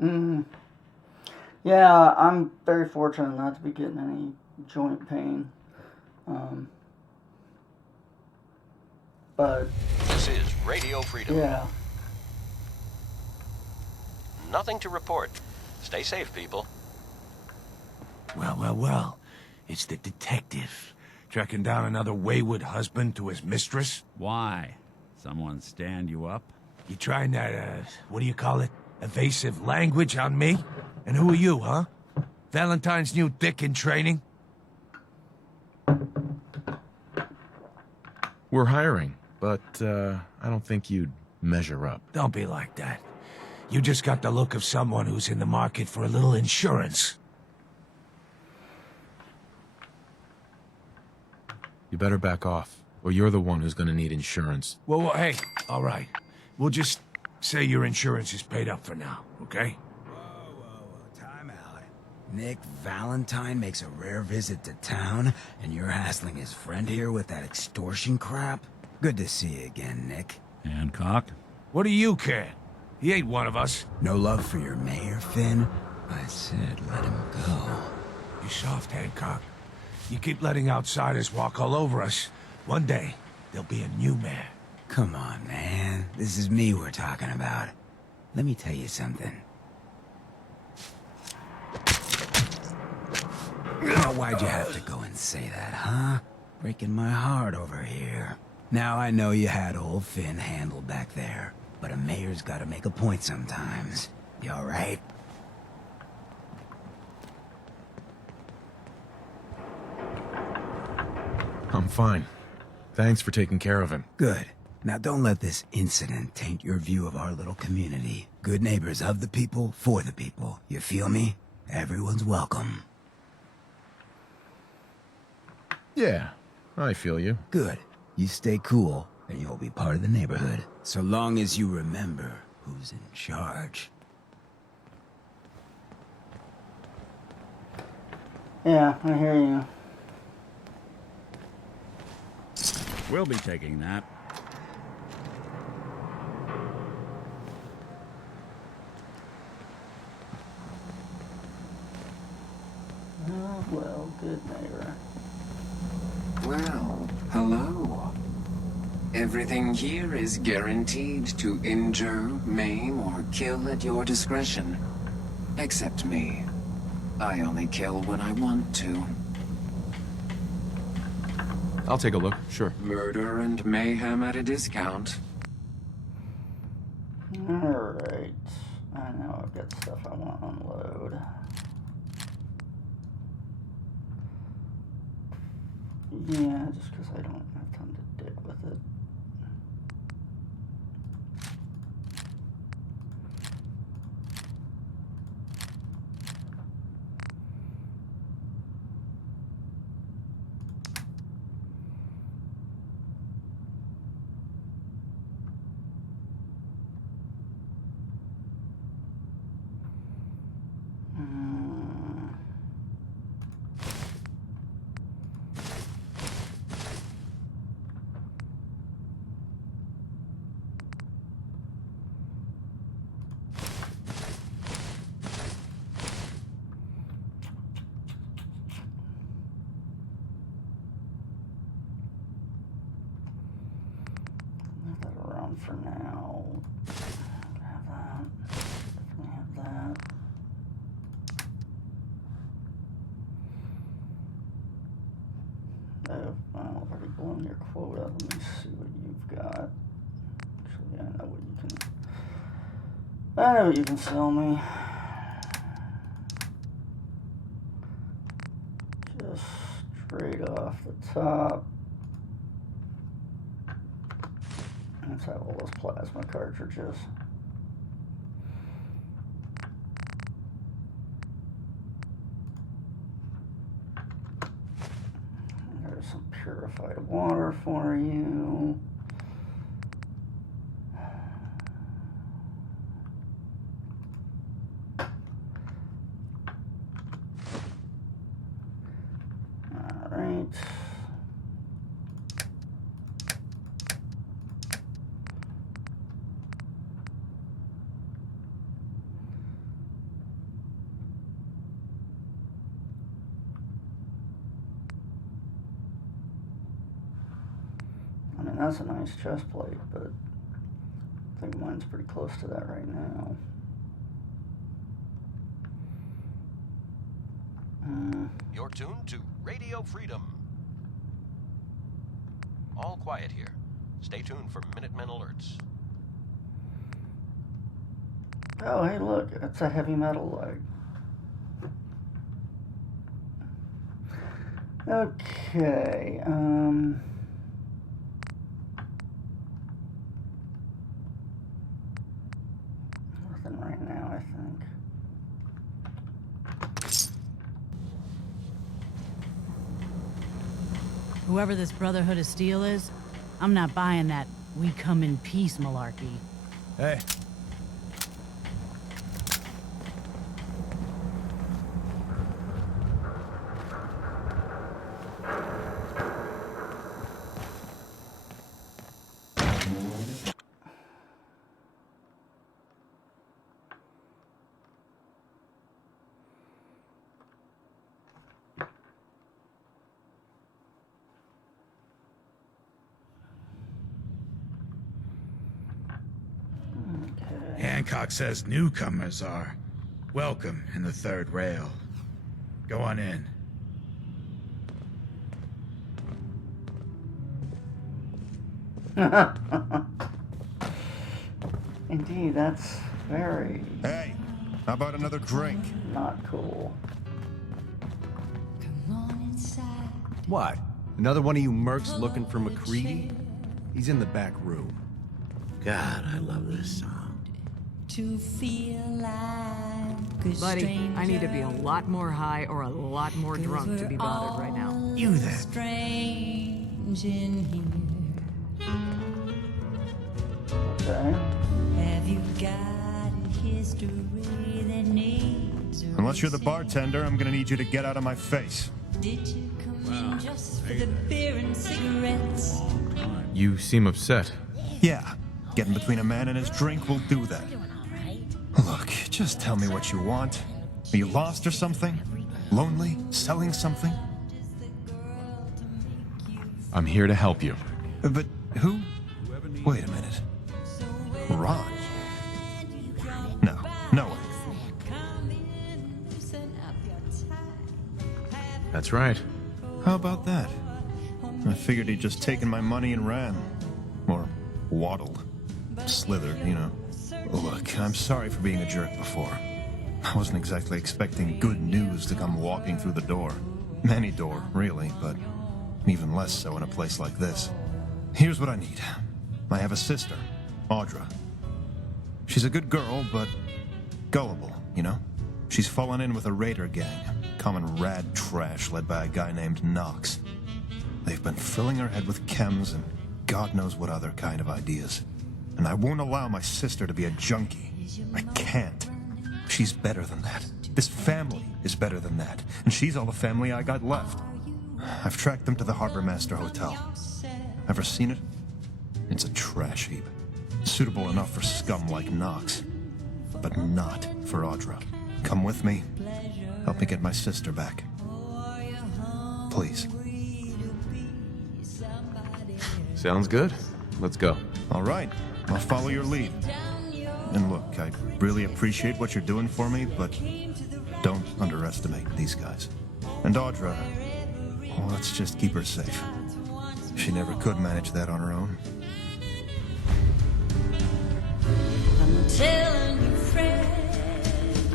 Mm. Yeah, I'm very fortunate not to be getting any joint pain. But This is Radio Freedom. yeah, Nothing to report. Stay safe, people. Well. It's the detective. Tracking down another wayward husband to his mistress? Why? Someone stand you up? You trying that, what do you call it? Evasive language on me? And who are you, huh? Valentine's new dick in training? We're hiring, but I don't think you'd measure up. Don't be like that. You just got the look of someone who's in the market for a little insurance. You better back off, or you're the one who's gonna need insurance. Well, hey, all right. We'll just say your insurance is paid up for now, okay? Whoa, time out. Nick Valentine makes a rare visit to town, and you're hassling his friend here with that extortion crap? Good to see you again, Nick. Hancock? What do you care? He ain't one of us. No love for your mayor, Finn? I said let him go. You soft, Hancock. You keep letting outsiders walk all over us. One day, there'll be a new mayor. Come on, man. This is me we're talking about. Let me tell you something. Now, why'd you have to go and say that, huh? Breaking my heart over here. Now I know you had old Finn handled back there, but a mayor's gotta make a point sometimes. You alright? I'm fine. Thanks for taking care of him. Good. Now don't let this incident taint your view of our little community. Good neighbors of the people, for the people. You feel me? Everyone's welcome. Yeah, I feel you. Good. You stay cool, and you'll be part of the neighborhood. So long as you remember who's in charge. yeah, I hear you. We'll be taking that. Oh, well, good neighbor. Well, hello. Everything here is guaranteed to injure, maim, or kill at your discretion. Except me. I only kill when I want to. I'll take a look, sure. Murder and mayhem at a discount. Alright. I know I've got stuff I want to unload. Yeah, just because I don't have time to dig with it. Leave that around for now. Have that. Definitely have that. I've already blown your quota. Let me see what you've got. Actually, I know what you can sell me. Just straight off the top. Let's have all those plasma cartridges. There's some purified water for you. All right. that's a nice chest plate, but I think mine's pretty close to that right now. You're tuned to Radio Freedom. All quiet here. Stay tuned for Minutemen alerts. Oh, hey, look, it's a heavy metal leg. Okay, nothing right now, I think. Whoever this Brotherhood of Steel is, I'm not buying that we come in peace malarkey. Hey. Hancock says newcomers are welcome in the third rail. Go on in. Indeed, that's very... Hey, how about another drink? Not cool. What? Another one of you mercs looking for McCready? He's in the back room. God, I love this song. To feel like Buddy, I need to be a lot more high or a lot more drunk to be bothered right now. You then. strange in here. Okay. Have you got a history that needs a Unless you're the bartender, I'm gonna need you to get out of my face. Did you come in just for the beer and cigarettes? You seem upset. Yeah, getting between a man and his drink will do that. Look, just tell me what you want. Are you lost or something? Lonely? Selling something? I'm here to help you. But who? Wait a minute. Ron? No, no way. That's right. How about that? I figured he'd just taken my money and ran. Or waddled. Slithered, you know. Look, I'm sorry for being a jerk before. I wasn't exactly expecting good news to come walking through the door. Any door, really, but even less so in a place like this. Here's what I need. I have a sister, Audra. She's a good girl, but gullible, you know? She's fallen in with a raider gang, common rad trash led by a guy named Knox. They've been filling her head with chems and God knows what other kind of ideas. And I won't allow my sister to be a junkie. I can't. She's better than that. This family is better than that. And she's all the family I got left. I've tracked them to the Harbor Master Hotel. Ever seen it? It's a trash heap. Suitable enough for scum like Knox. But not for Audra. Come with me. Help me get my sister back. Please. Sounds good. Let's go. All right. I'll follow your lead. And look, I really appreciate what you're doing for me, but don't underestimate these guys. And Audra, well, let's just keep her safe. She never could manage that on her own. I'm telling you, Fred,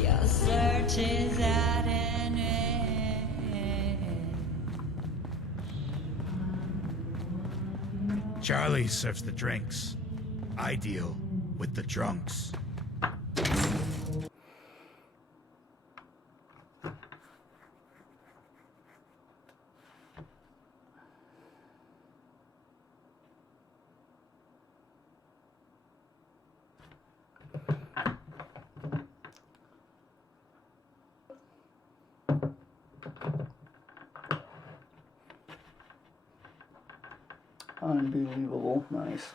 your search is at an end. Charlie serves the drinks. I deal with the drunks. Unbelievable. Nice.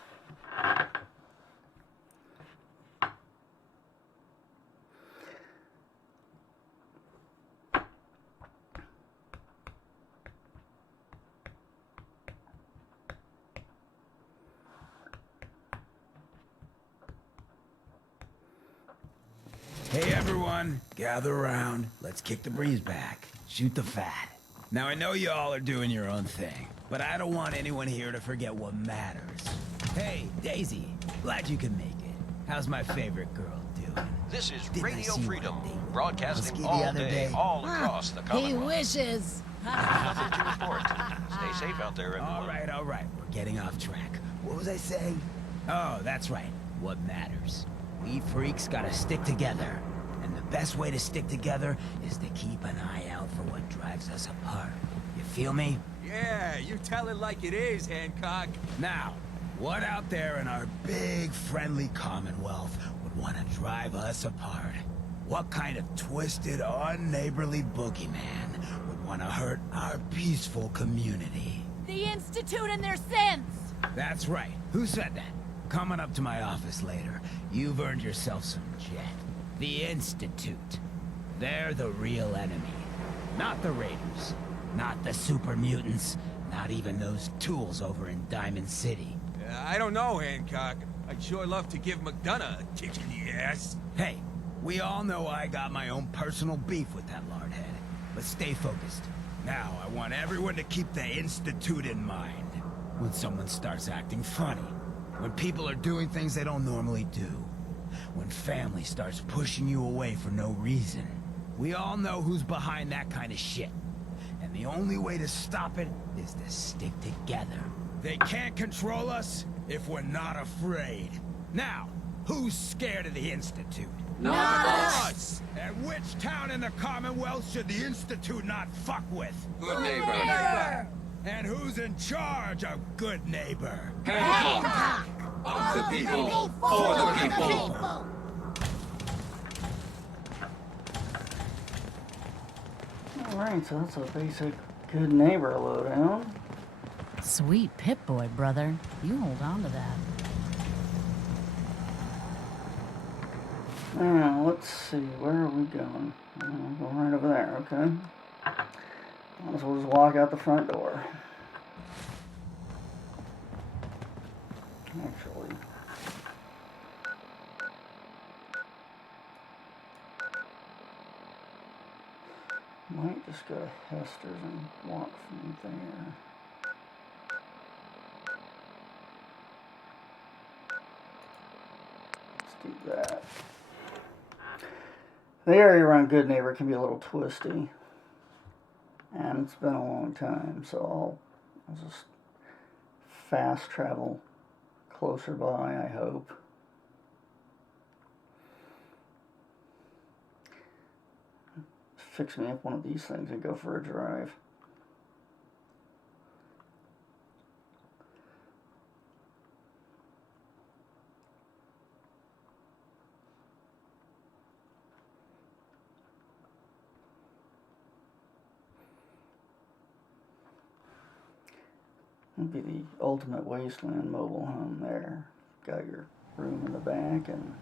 Hey everyone, gather around. Let's kick the breeze back. Shoot the fat. Now I know you all are doing your own thing, but I don't want anyone here to forget what matters. Hey, Daisy, glad you could make it. How's my favorite girl doing? This is Didn't I Radio see Freedom, one day broadcasting Husky the all other day, day? all across the He Commonwealth. wishes. Nothing to report. Stay safe out there, everyone. All right. We're getting off track. What was I saying? Oh, that's right. What matters. We freaks gotta stick together. And the best way to stick together is to keep an eye out for what drives us apart. You feel me? Yeah, you tell it like it is, Hancock. Now, what out there in our big, friendly Commonwealth would want to drive us apart? What kind of twisted, unneighborly boogeyman would want to hurt our peaceful community? The Institute and their sins! That's right. Who said that? Coming up to my office later. You've earned yourself some jet. The Institute. They're the real enemy. Not the Raiders. Not the super mutants. Not even those tools over in Diamond City. I don't know, Hancock. I'd sure love to give McDonough a kick in the ass. Hey, we all know I got my own personal beef with that lardhead. But stay focused. Now, I want everyone to keep the Institute in mind. When someone starts acting funny. When people are doing things they don't normally do. When family starts pushing you away for no reason. We all know who's behind that kind of shit. And the only way to stop it is to stick together. They can't control us if we're not afraid. Now, who's scared of the Institute? Not us! And which town in the Commonwealth should the Institute not fuck with? Good neighbor. And who's in charge of good neighbor? Hancock. Of the people, for the people. Alright, so that's a basic good neighbor lowdown. Sweet Pip-Boy, brother. You hold on to that. Now, let's see, where are we going? We're going right over there, okay. Might as well just walk out the front door. Actually. Might just go to Hester's and walk from there. Let's do that. The area around Good Neighbor can be a little twisty. And it's been a long time, so I'll just fast travel closer by, I hope. Fix me up one of these things and go for a drive. It'd be the ultimate wasteland mobile home there. Got your room in the back and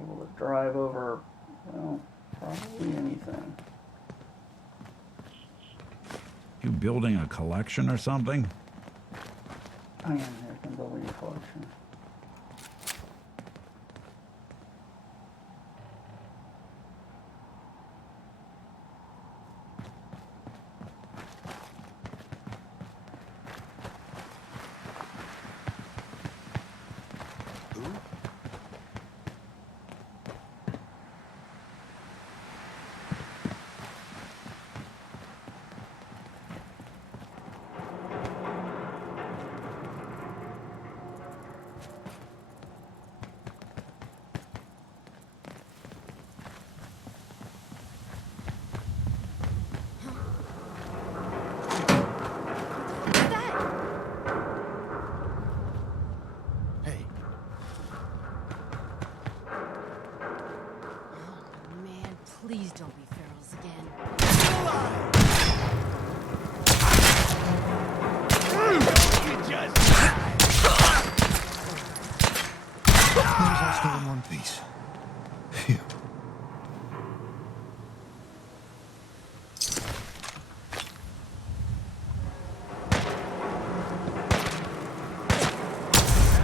able to drive over, well, probably anything. You building a collection or something? I am here, I can build a collection. Please don't be ferals again. All still in one piece. Phew.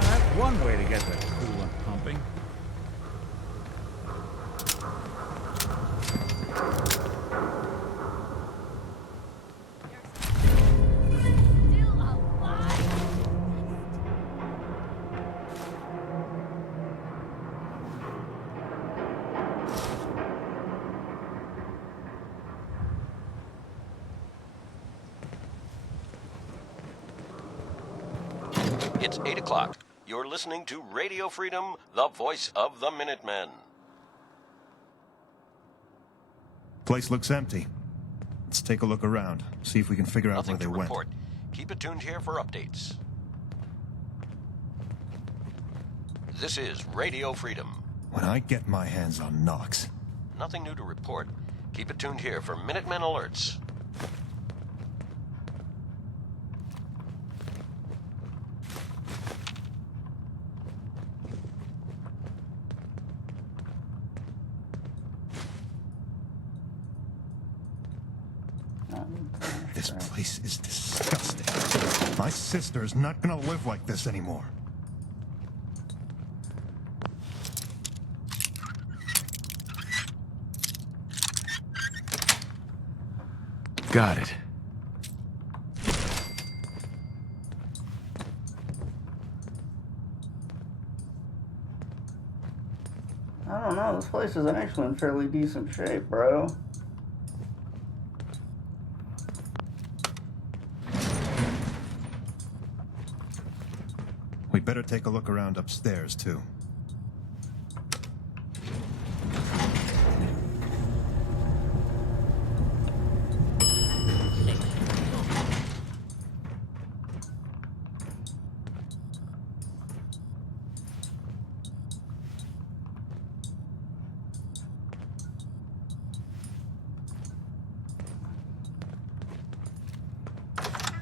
That's one way to get the coolant pumping. It's 8 o'clock. You're listening to Radio Freedom, the voice of the Minutemen. Place looks empty. Let's take a look around, see if we can figure out where they went. Report. Keep it tuned here for updates. This is Radio Freedom. When I get my hands on Knox. Nothing new to report. Keep it tuned here for Minutemen alerts. This place is disgusting. My sister is not gonna live like this anymore. Got it. I don't know, this place is actually in fairly decent shape, bro. We better take a look around upstairs, too.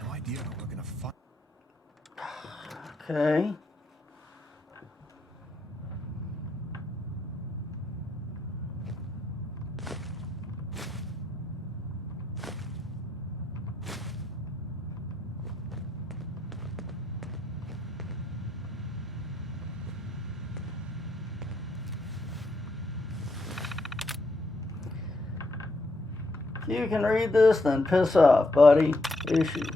No idea how we're gonna find. Okay. If you can read this, then piss off, buddy. Issues.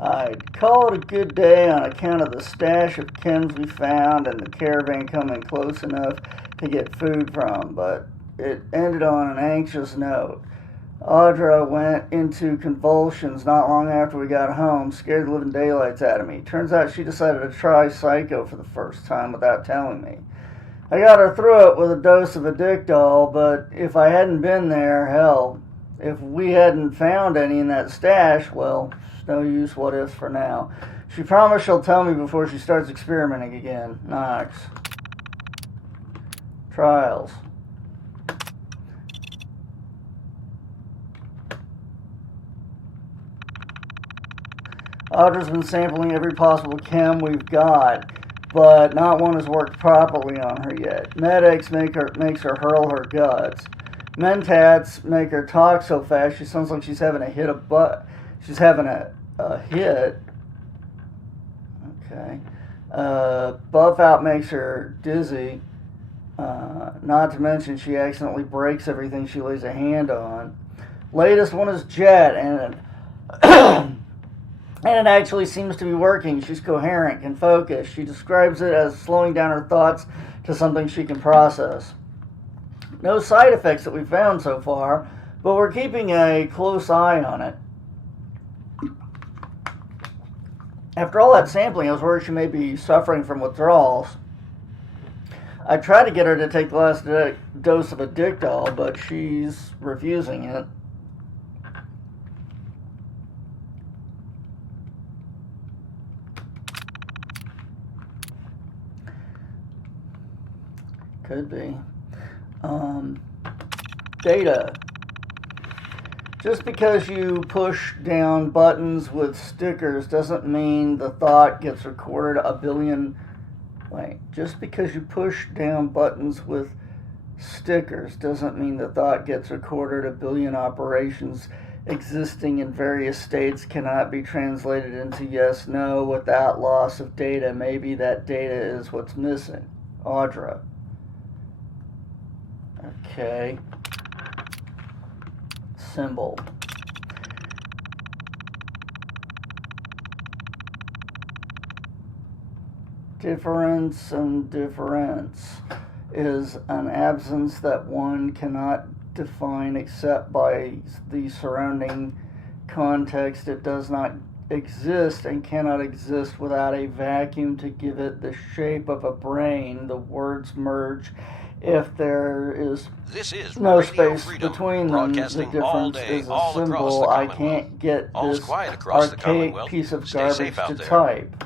I'd call it a good day on account of the stash of chems we found and the caravan coming close enough to get food from, but it ended on an anxious note. Audra went into convulsions not long after we got home, scared the living daylights out of me. Turns out she decided to try Psycho for the first time without telling me. I got her through it with a dose of Addictol, but if I hadn't been there, hell, if we hadn't found any in that stash, well, it's no use what ifs for now. She promised she'll tell me before she starts experimenting again. Knox. Trials. Audra's been sampling every possible chem we've got, but not one has worked properly on her yet. Med-X makes her hurl her guts. Mentats make her talk so fast she sounds like she's having a hit she's having a hit. Okay. Buff out makes her dizzy. Not to mention she accidentally breaks everything she lays a hand on. Latest one is Jet, and it actually seems to be working. She's coherent, can focus. She describes it as slowing down her thoughts to something she can process. No side effects that we've found so far, but we're keeping a close eye on it. After all that sampling, I was worried she may be suffering from withdrawals. I tried to get her to take the last dose of Addictol, but she's refusing it. Could be. Data. Just because you push down buttons with stickers doesn't mean the thought gets recorded a billion... Wait. Just because you push down buttons with stickers doesn't mean the thought gets recorded. A billion operations existing in various states cannot be translated into yes, no without loss of data. Maybe that data is what's missing. Audra. Okay. Symbol. Difference and difference is an absence that one cannot define except by the surrounding context. It does not exist and cannot exist without a vacuum to give it the shape of a brain. The words merge if there is This is no Radio space Freedom, between them. The broadcasting all difference day, is a all across symbol. the I Commonwealth. can't get All's this quiet across the archaic Commonwealth. piece of Stay garbage safe out to there. type.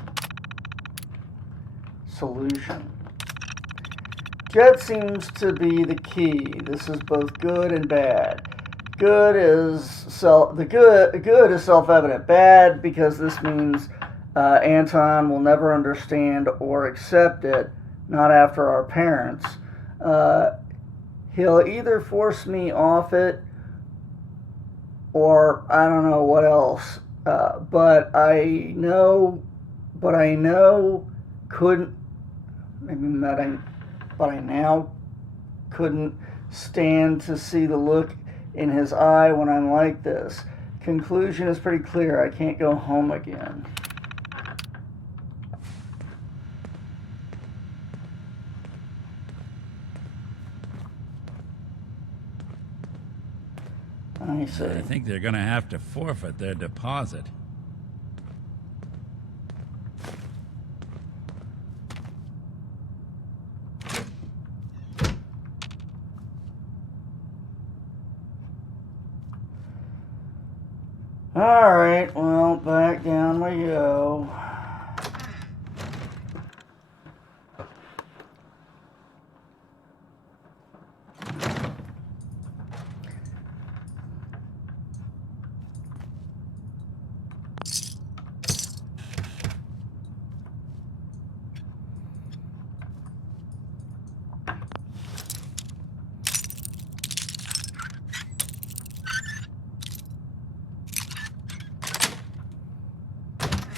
Solution. Jet seems to be the key. This is both good and bad. Good is good is self-evident. Bad because this means Anton will never understand or accept it. Not after our parents. He'll either force me off it, or I don't know what else. But I know couldn't. Maybe but I now couldn't stand to see the look in his eye when I'm like this. Conclusion is pretty clear. I can't go home again. I see. I think they're going to have to forfeit their deposit. Alright, well, back down we go.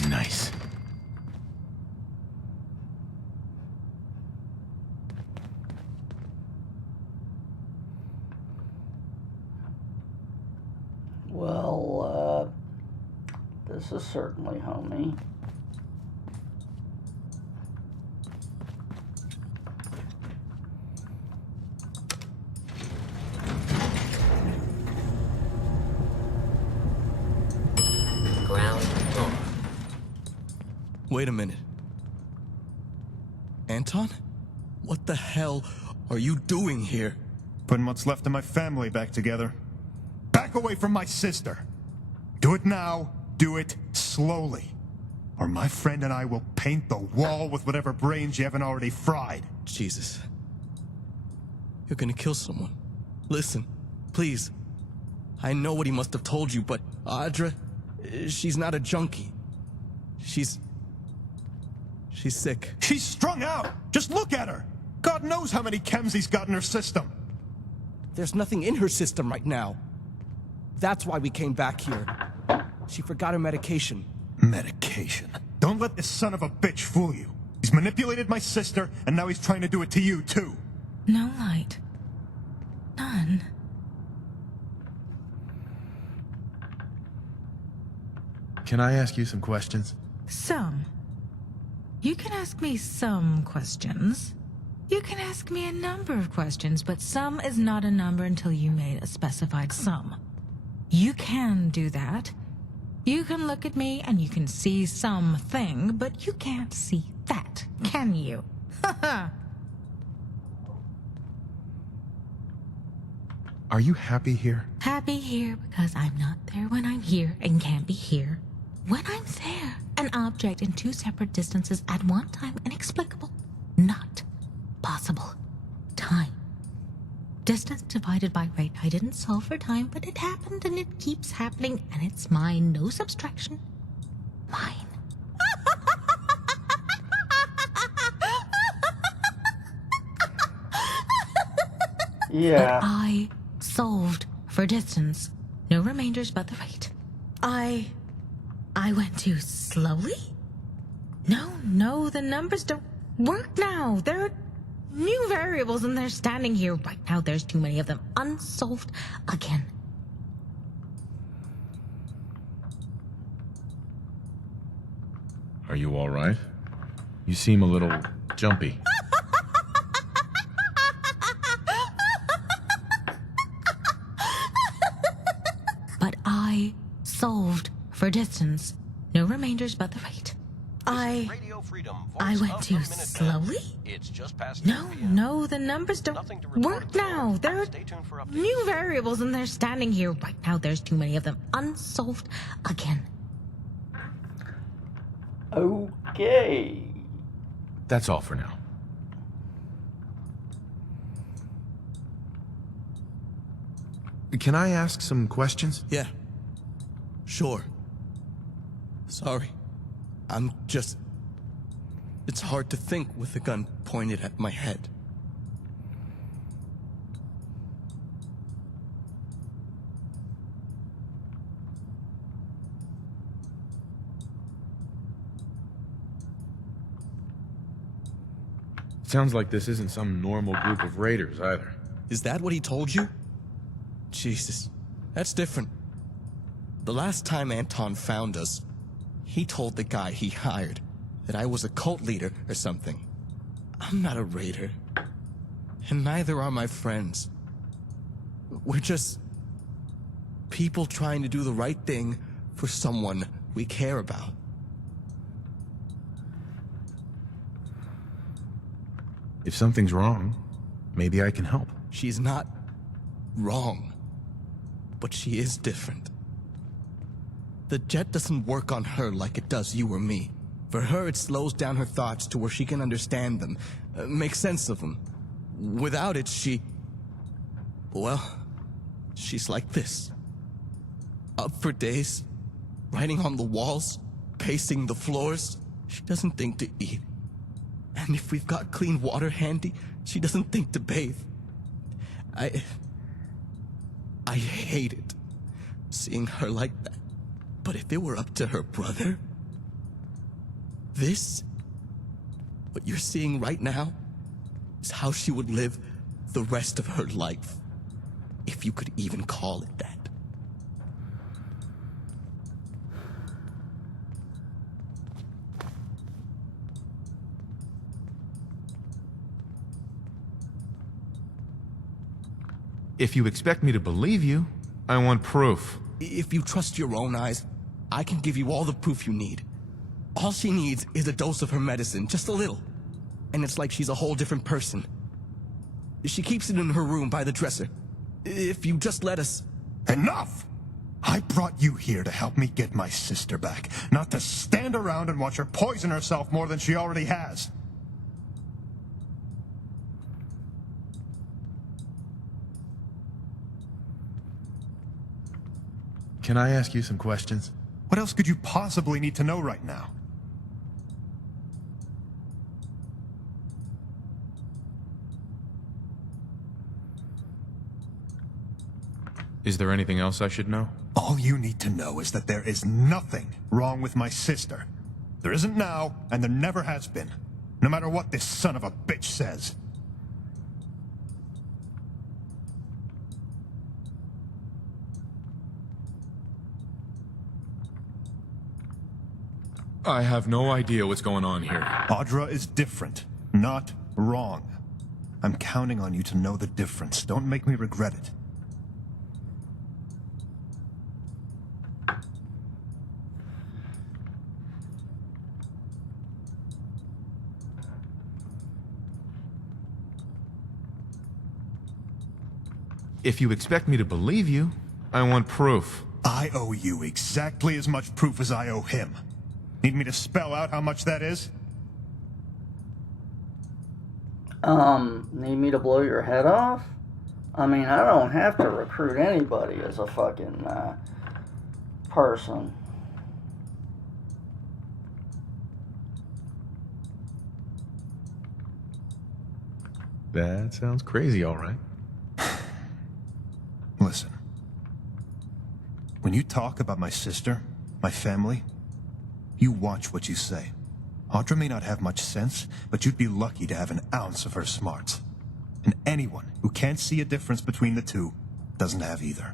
Nice. Well, this is certainly homey. Ground floor. Wait a minute. Anton? What the hell are you doing here? Putting what's left of my family back together. Back away from my sister. Do it now. Do it slowly. Or my friend and I will paint the wall with whatever brains you haven't already fried. Jesus. You're gonna kill someone. Listen, please. I know what he must have told you, but Audra, she's not a junkie. She's sick. She's strung out. Just look at her. God knows how many chems he's got in her system. There's nothing in her system right now. That's why we came back here. She forgot her medication. Medication? Don't let this son of a bitch fool you. He's manipulated my sister, and now he's trying to do it to you, too. No light. None. Can I ask you some questions? Some. You can ask me some questions. You can ask me a number of questions, but some is not a number until you made a specified sum. You can do that. You can look at me and you can see something, but you can't see that, can you? Are you happy here? Happy here because I'm not there when I'm here and can't be here when I'm there. An object in two separate distances at one time, inexplicable. Not possible. Time. Distance divided by rate. I didn't solve for time, but it happened and it keeps happening and it's mine. No subtraction. Mine. Yeah. But I solved for distance. No remainders but the rate. I went too slowly? No, the numbers don't work now. There are new variables and they're standing here right now. There's too many of them. Unsolved again. Are you all right? You seem a little jumpy. But I solved for distance. No remainders but the rate. I went too slowly? It's just past No, the numbers don't work now. There are new variables and they're standing here right now. There's too many of them. Unsolved again. Okay. That's all for now. Can I ask some questions? Yeah. Sure. Sorry. I'm just... It's hard to think with a gun pointed at my head. Sounds like this isn't some normal group of raiders either. Is that what he told you? Jesus, that's different. The last time Anton found us, he told the guy he hired that I was a cult leader or something. I'm not a raider. And neither are my friends. We're just people trying to do the right thing for someone we care about. If something's wrong, maybe I can help. She's not wrong, but she is different. The jet doesn't work on her like it does you or me. For her, it slows down her thoughts to where she can understand them, make sense of them. Without it, well, she's like this. Up for days, writing on the walls, pacing the floors. She doesn't think to eat. And if we've got clean water handy, she doesn't think to bathe. I hate it, seeing her like that. But if it were up to her brother, what you're seeing right now, is how she would live the rest of her life. If you could even call it that. If you expect me to believe you, I want proof. If you trust your own eyes, I can give you all the proof you need. All she needs is a dose of her medicine, just a little. And it's like she's a whole different person. She keeps it in her room by the dresser. If you just let us... Enough! I brought you here to help me get my sister back, not to stand around and watch her poison herself more than she already has. Can I ask you some questions? What else could you possibly need to know right now? Is there anything else I should know? All you need to know is that there is nothing wrong with my sister. There isn't now, and there never has been. No matter what this son of a bitch says. I have no idea what's going on here. Audra is different, not wrong. I'm counting on you to know the difference. Don't make me regret it. If you expect me to believe you, I want proof. I owe you exactly as much proof as I owe him. Need me to spell out how much that is? Need me to blow your head off? I mean, I don't have to recruit anybody as a fucking, person. That sounds crazy, all right. Listen. When you talk about my sister, my family, you watch what you say. Audra may not have much sense, but you'd be lucky to have an ounce of her smarts. And anyone who can't see a difference between the two doesn't have either.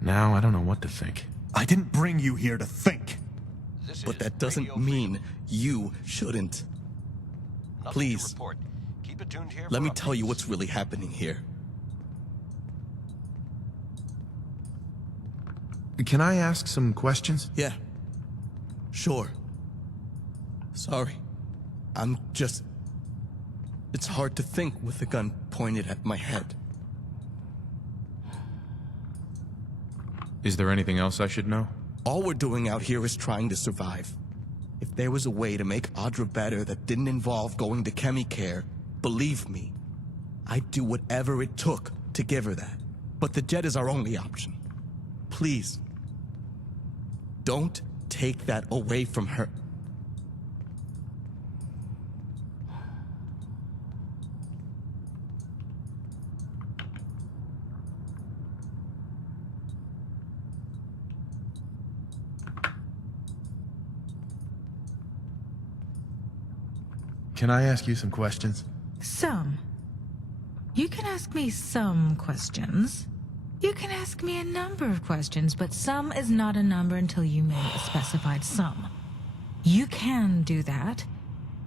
Now I don't know what to think. I didn't bring you here to think. But that doesn't mean you shouldn't. Please, Keep it tuned here. Let for me tell you updates. what's really happening here. Can I ask some questions? Yeah. Sure. Sorry. I'm just... It's hard to think with a gun pointed at my head. Is there anything else I should know? All we're doing out here is trying to survive. If there was a way to make Audra better that didn't involve going to Chemicare, believe me, I'd do whatever it took to give her that. But the jet is our only option. Please, don't take that away from her. Can I ask you some questions? Some. You can ask me some questions. You can ask me a number of questions, but some is not a number until you make a specified sum. You can do that.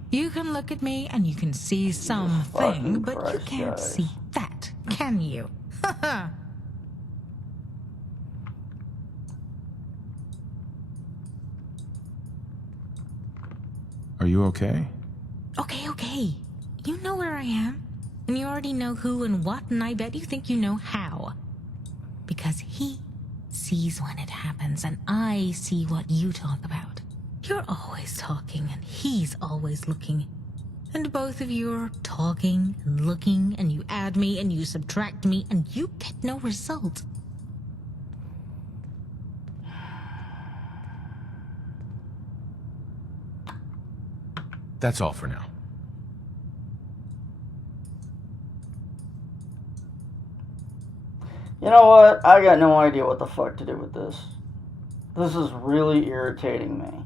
You can look at me and you can see something, but you can't see that, can you? Haha. Are you okay? Okay. You know where I am. And you already know who and what, and I bet you think you know how. Because he sees when it happens, and I see what you talk about. You're always talking, and he's always looking. And both of you are talking and looking, and you add me, and you subtract me, and you get no result. That's all for now. You know what? I got no idea what the fuck to do with this. This is really irritating me.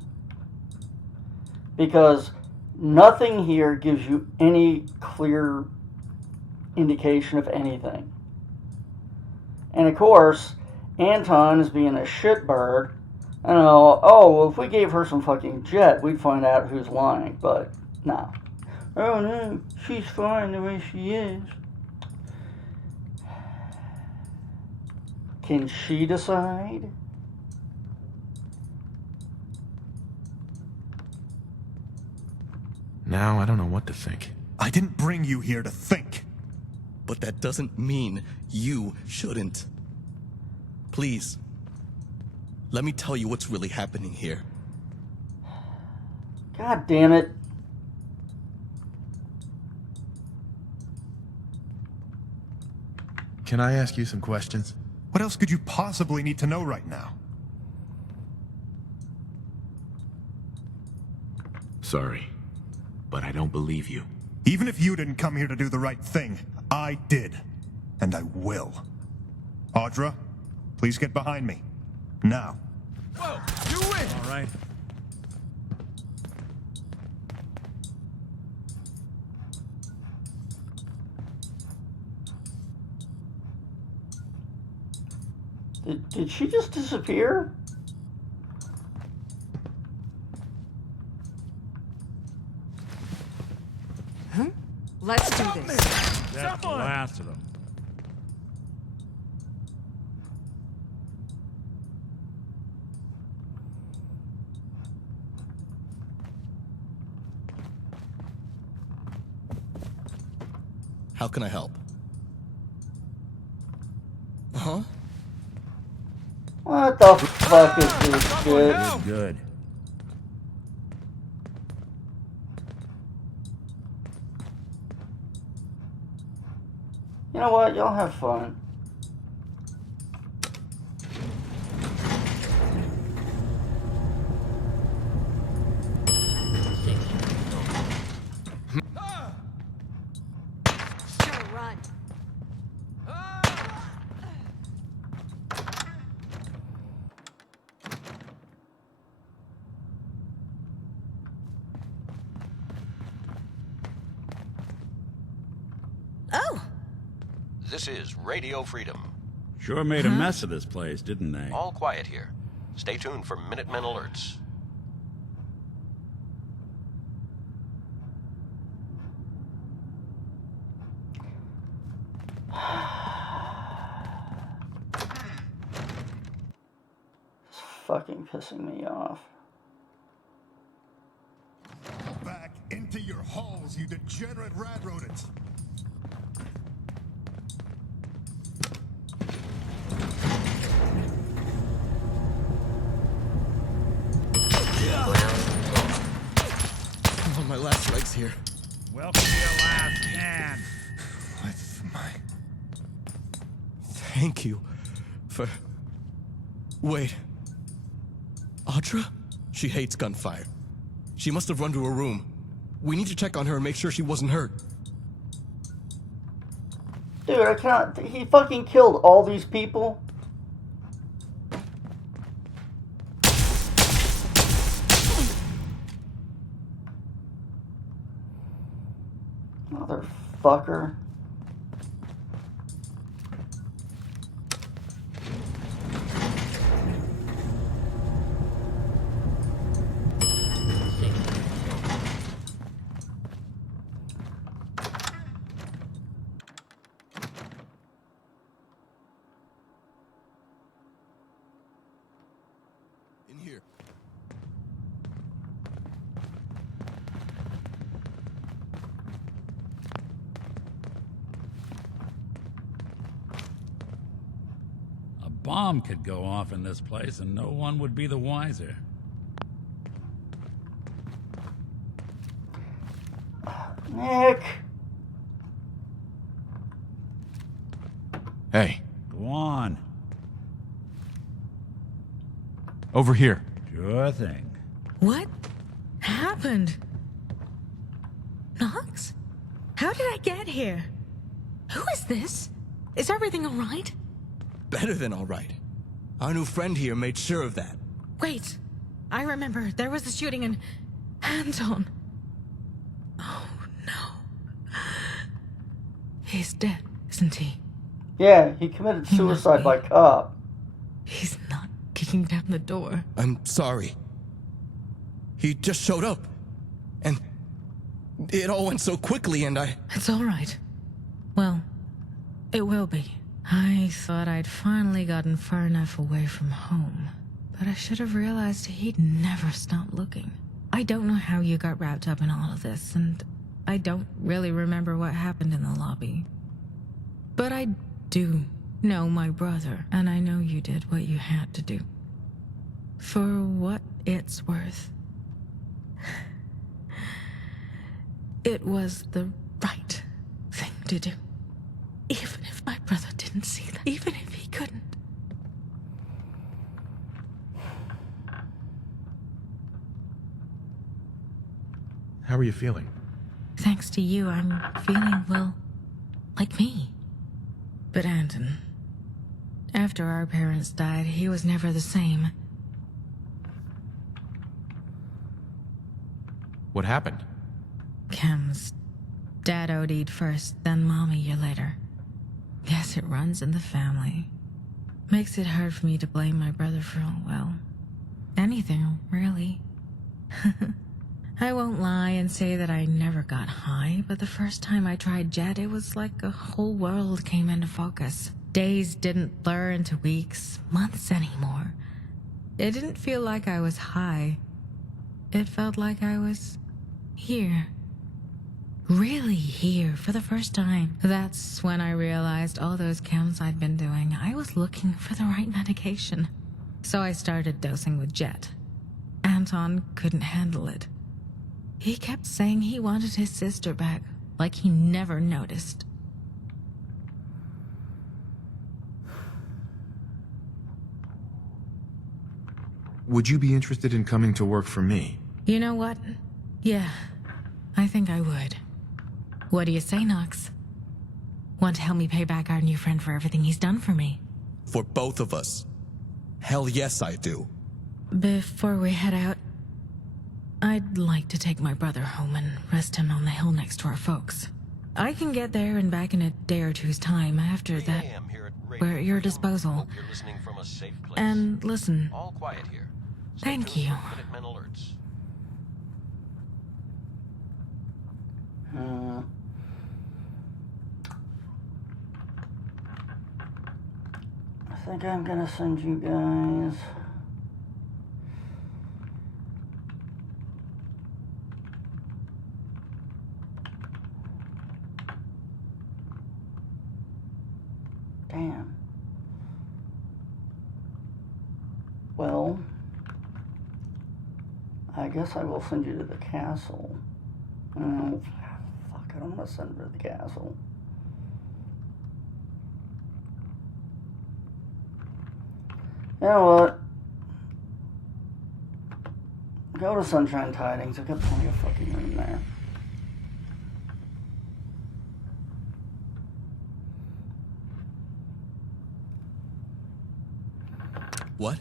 Because nothing here gives you any clear indication of anything. And of course, Anton is being a shitbird. I don't know, well, if we gave her some fucking jet, we'd find out who's lying. But, no. Oh no, she's fine the way she is. Can she decide? Now I don't know what to think. I didn't bring you here to think. But that doesn't mean you shouldn't. Please, let me tell you what's really happening here. God damn it. Can I ask you some questions? What else could you possibly need to know right now? Sorry, but I don't believe you. Even if you didn't come here to do the right thing, I did. And I will. Audra, please get behind me. Now. Whoa, you win! All right. Did she just disappear? Let's do this. That's the last of them. How can I help? Huh? What the fuck is this shit? Good. You know what? Y'all have fun. Sure, run. Oh! This is Radio Freedom. Sure made a mess of this place, didn't they? All quiet here. Stay tuned for Minutemen alerts. fucking pissing me off. Back into your holes, you degenerate rat rodents. I'm on my last legs here. Welcome to your last stand. With my... Thank you for... Wait. Audra? She hates gunfire. She must have run to her room. We need to check on her and make sure she wasn't hurt. Dude, I cannot... He fucking killed all these people? Motherfucker. In here. A bomb could go off in this place and no one would be the wiser. Nick! Hey, Go on. over here. Sure thing. What happened? Knox? How did I get here? Who is this? Is everything all right? Better than all right. Our new friend here made sure of that. Wait, I remember there was a shooting in Anton. Oh no. He's dead, isn't he? Yeah, he committed suicide by cop. He's not kicking down the door. I'm sorry. He just showed up. And it all went so quickly and I... It's all right. Well, it will be. I thought I'd finally gotten far enough away from home, but I should have realized he'd never stop looking. I don't know how you got wrapped up in all of this, and I don't really remember what happened in the lobby. But I do know my brother, and I know you did what you had to do. For what it's worth, it was the right thing to do. Even if my brother didn't see that. Even if he couldn't. How are you feeling? Thanks to you, I'm feeling, well, like me. But Anton, after our parents died, he was never the same. What happened? Cam's dad OD'd first, then Mom a year later. Guess it runs in the family. Makes it hard for me to blame my brother for, well, anything, really. I won't lie and say that I never got high, but the first time I tried Jet, it was like a whole world came into focus. Days didn't blur into weeks, months anymore. It didn't feel like I was high. It felt like I was here. Really here for the first time. That's when I realized all those chems I'd been doing, I was looking for the right medication. So I started dosing with Jet. Anton couldn't handle it. He kept saying he wanted his sister back, like he never noticed. Would you be interested in coming to work for me? You know what? Yeah, I think I would. What do you say, Knox? Want to help me pay back our new friend for everything he's done for me? For both of us. Hell yes, I do. Before we head out, I'd like to take my brother home and rest him on the hill next to our folks. I can get there and back in a day or two's time. After that, we're at your disposal. You're listening from a safe place. And listen, All quiet here. thank you. Minutemen alerts. I think I'm gonna send you guys Well, I guess I will send you to the castle. Oh, fuck, I don't want to send her to the castle. You know what? Go to Sunshine Tidings. I've got plenty of fucking room there. What?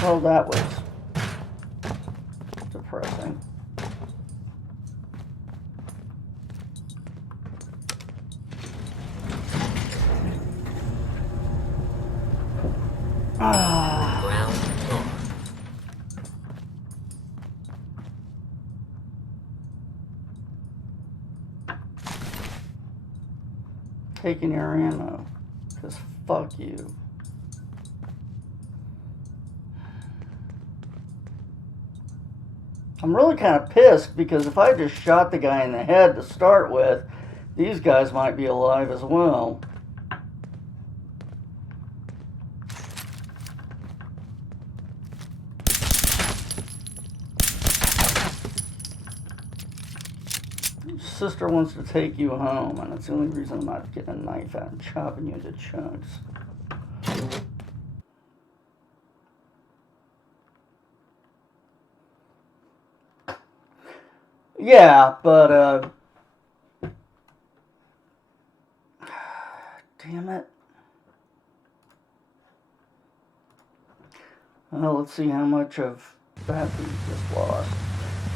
Well, that was depressing. Ground floor. Taking your ammo, because fuck you. I'm really kind of pissed because if I just shot the guy in the head to start with, these guys might be alive as well. Sister wants to take you home, and it's the only reason I'm not getting a knife out and chopping you into chunks. Yeah, but, damn it. Well, let's see how much of that we just lost.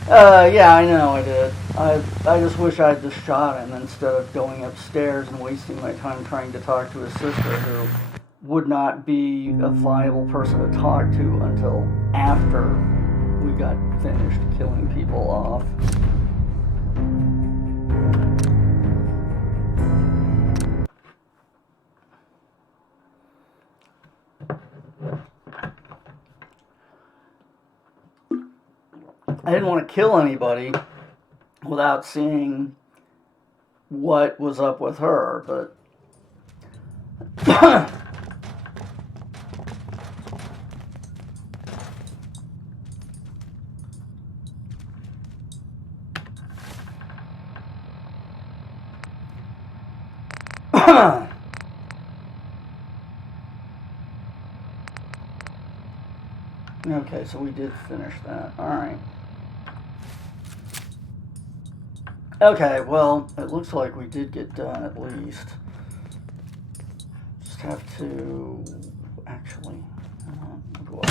Yeah, I know I did. I just wish I'd just shot him instead of going upstairs and wasting my time trying to talk to his sister, who would not be a viable person to talk to until after we got finished killing people off. I didn't want to kill anybody without seeing what was up with her, but okay, so we did finish that. All right. Okay, well, it looks like we did get done at least. Just have to actually go up.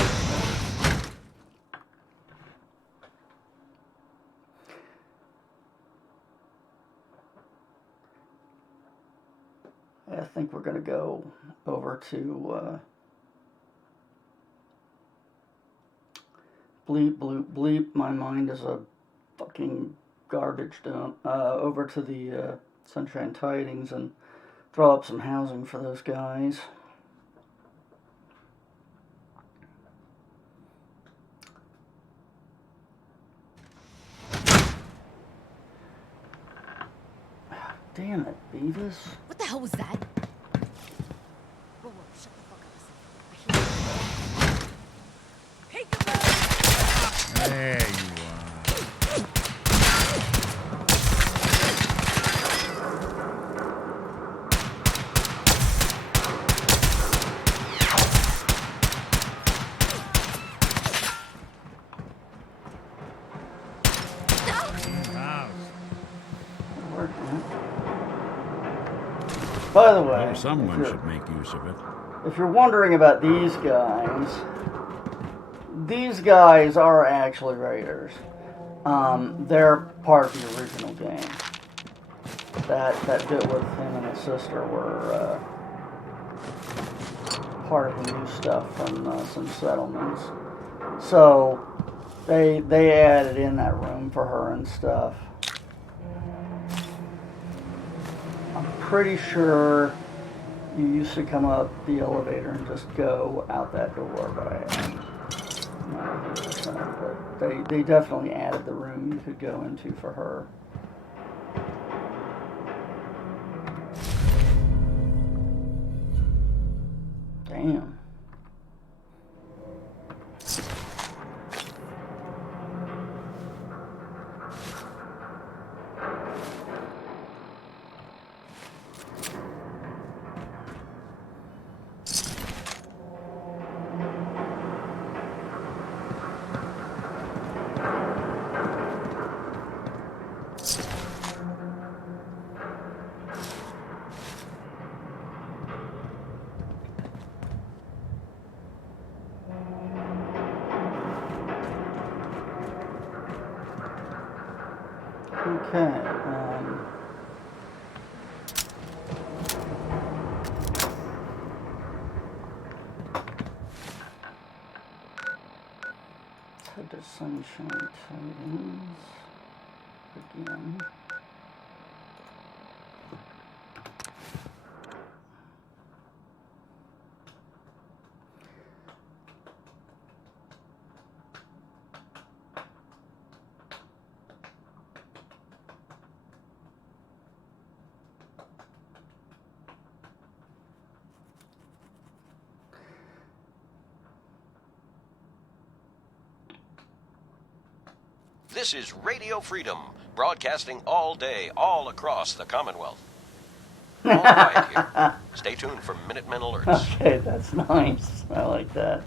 I think we're going to go over to bleep, bloop, bleep. My mind is a fucking garbage dump. Over to the Sunshine Tidings and throw up some housing for those guys. Damn it, Beavis. What the hell was that? Whoa, whoa, shut the fuck up. Hey, There you are. By the way, Well, someone should make use of it. If you're wondering about these guys are actually raiders. They're part of the original game. That bit with him and his sister were part of the new stuff from some settlements. So they added in that room for her and stuff. I'm pretty sure You used to come up the elevator and just go out that door, but I'm not 100%. But they definitely added the room you could go into for her. Damn. Okay. Head to Sunshine Tidings again. This is Radio Freedom, broadcasting all day, all across the Commonwealth. All quiet here. Stay tuned for Minutemen alerts. Okay, that's nice. I like that.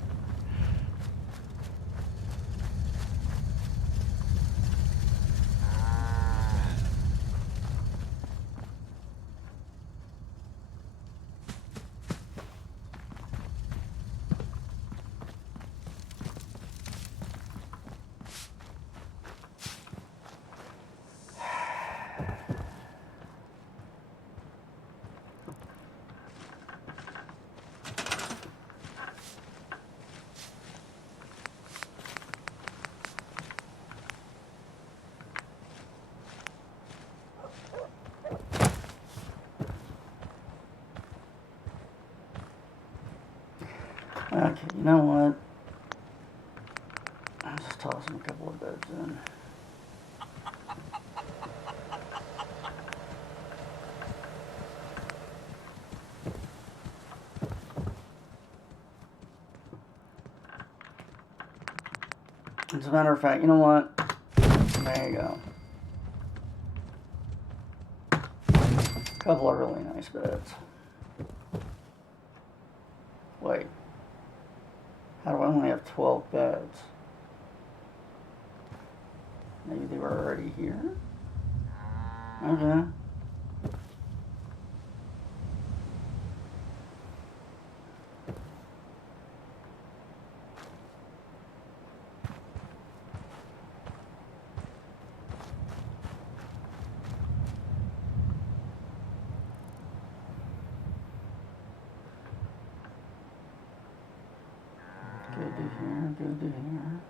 Okay, you know what? I'll just toss him a couple of beds in. As a matter of fact, you know what? There you go. A couple of really nice beds. Wait. How do I only have 12 beds? Maybe they were already here? Okay. Good to hear, good to hear.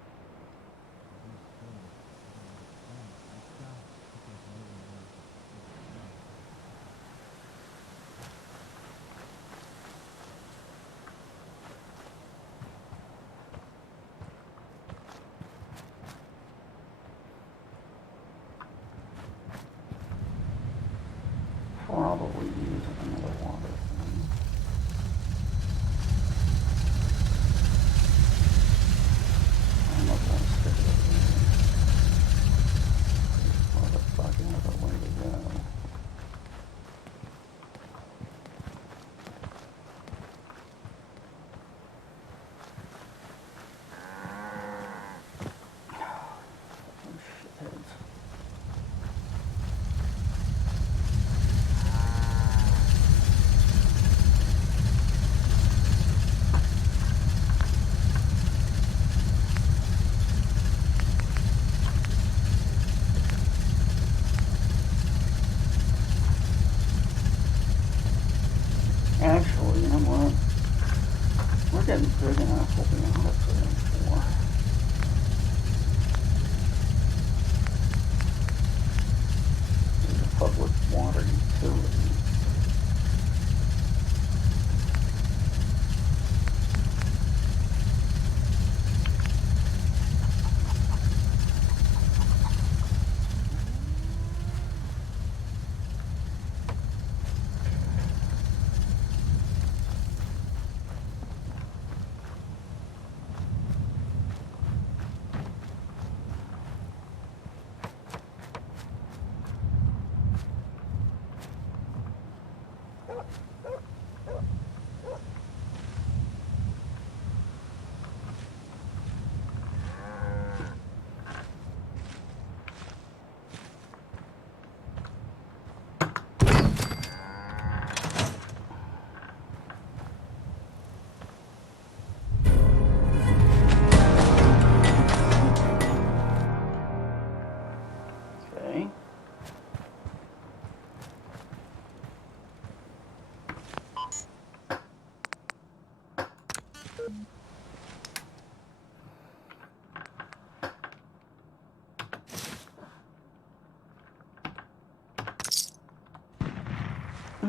Probably use another water thing. I'm not going to stick it up here. Motherfucking other way to go. Fucking shitheads. Actually, you know what? We're getting big enough. We'll be on it for them more. There's a public water utility.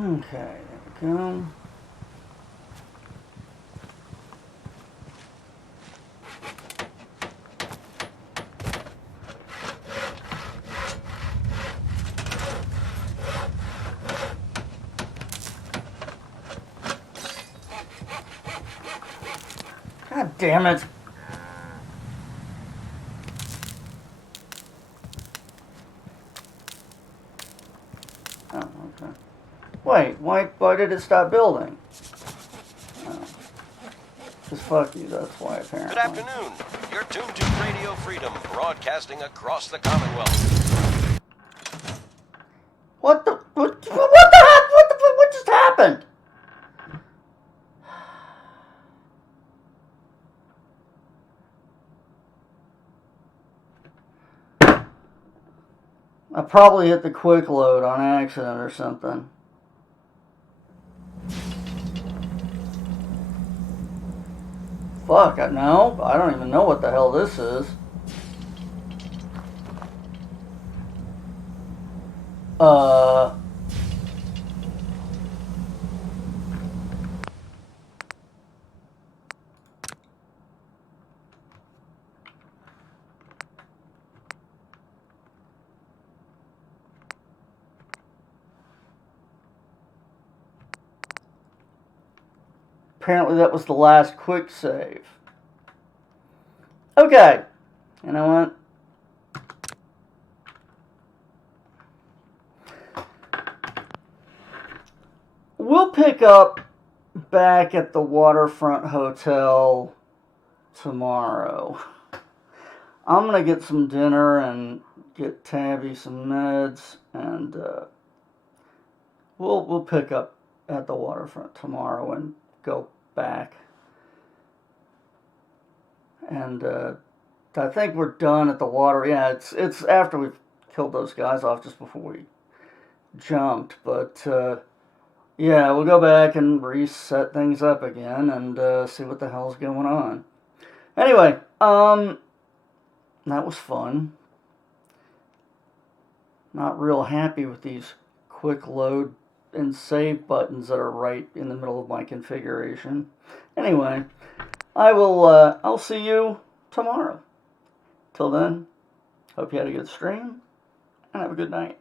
Okay, there we go. God damn it. Oh, okay. Wait, why did it stop building? Oh. Just fuck you, that's why apparently. Good afternoon. You're tuned to Radio Freedom, broadcasting across the Commonwealth. What the heck? What just happened? I probably hit the quick load on accident or something. Fuck, I don't even know what the hell this is. Apparently that was the last quick save. Okay. You know what? We'll pick up back at the Waterfront Hotel tomorrow. I'm going to get some dinner and get Tabby some meds, and we'll pick up at the Waterfront tomorrow and go back. And I think we're done at the water. Yeah, it's after we've killed those guys off, just before we jumped. But yeah, we'll go back and reset things up again and see what the hell's going on. Anyway, that was fun. Not real happy with these quick load and save buttons that are right in the middle of my configuration. Anyway, I'll see you tomorrow. Till then, hope you had a good stream, and have a good night.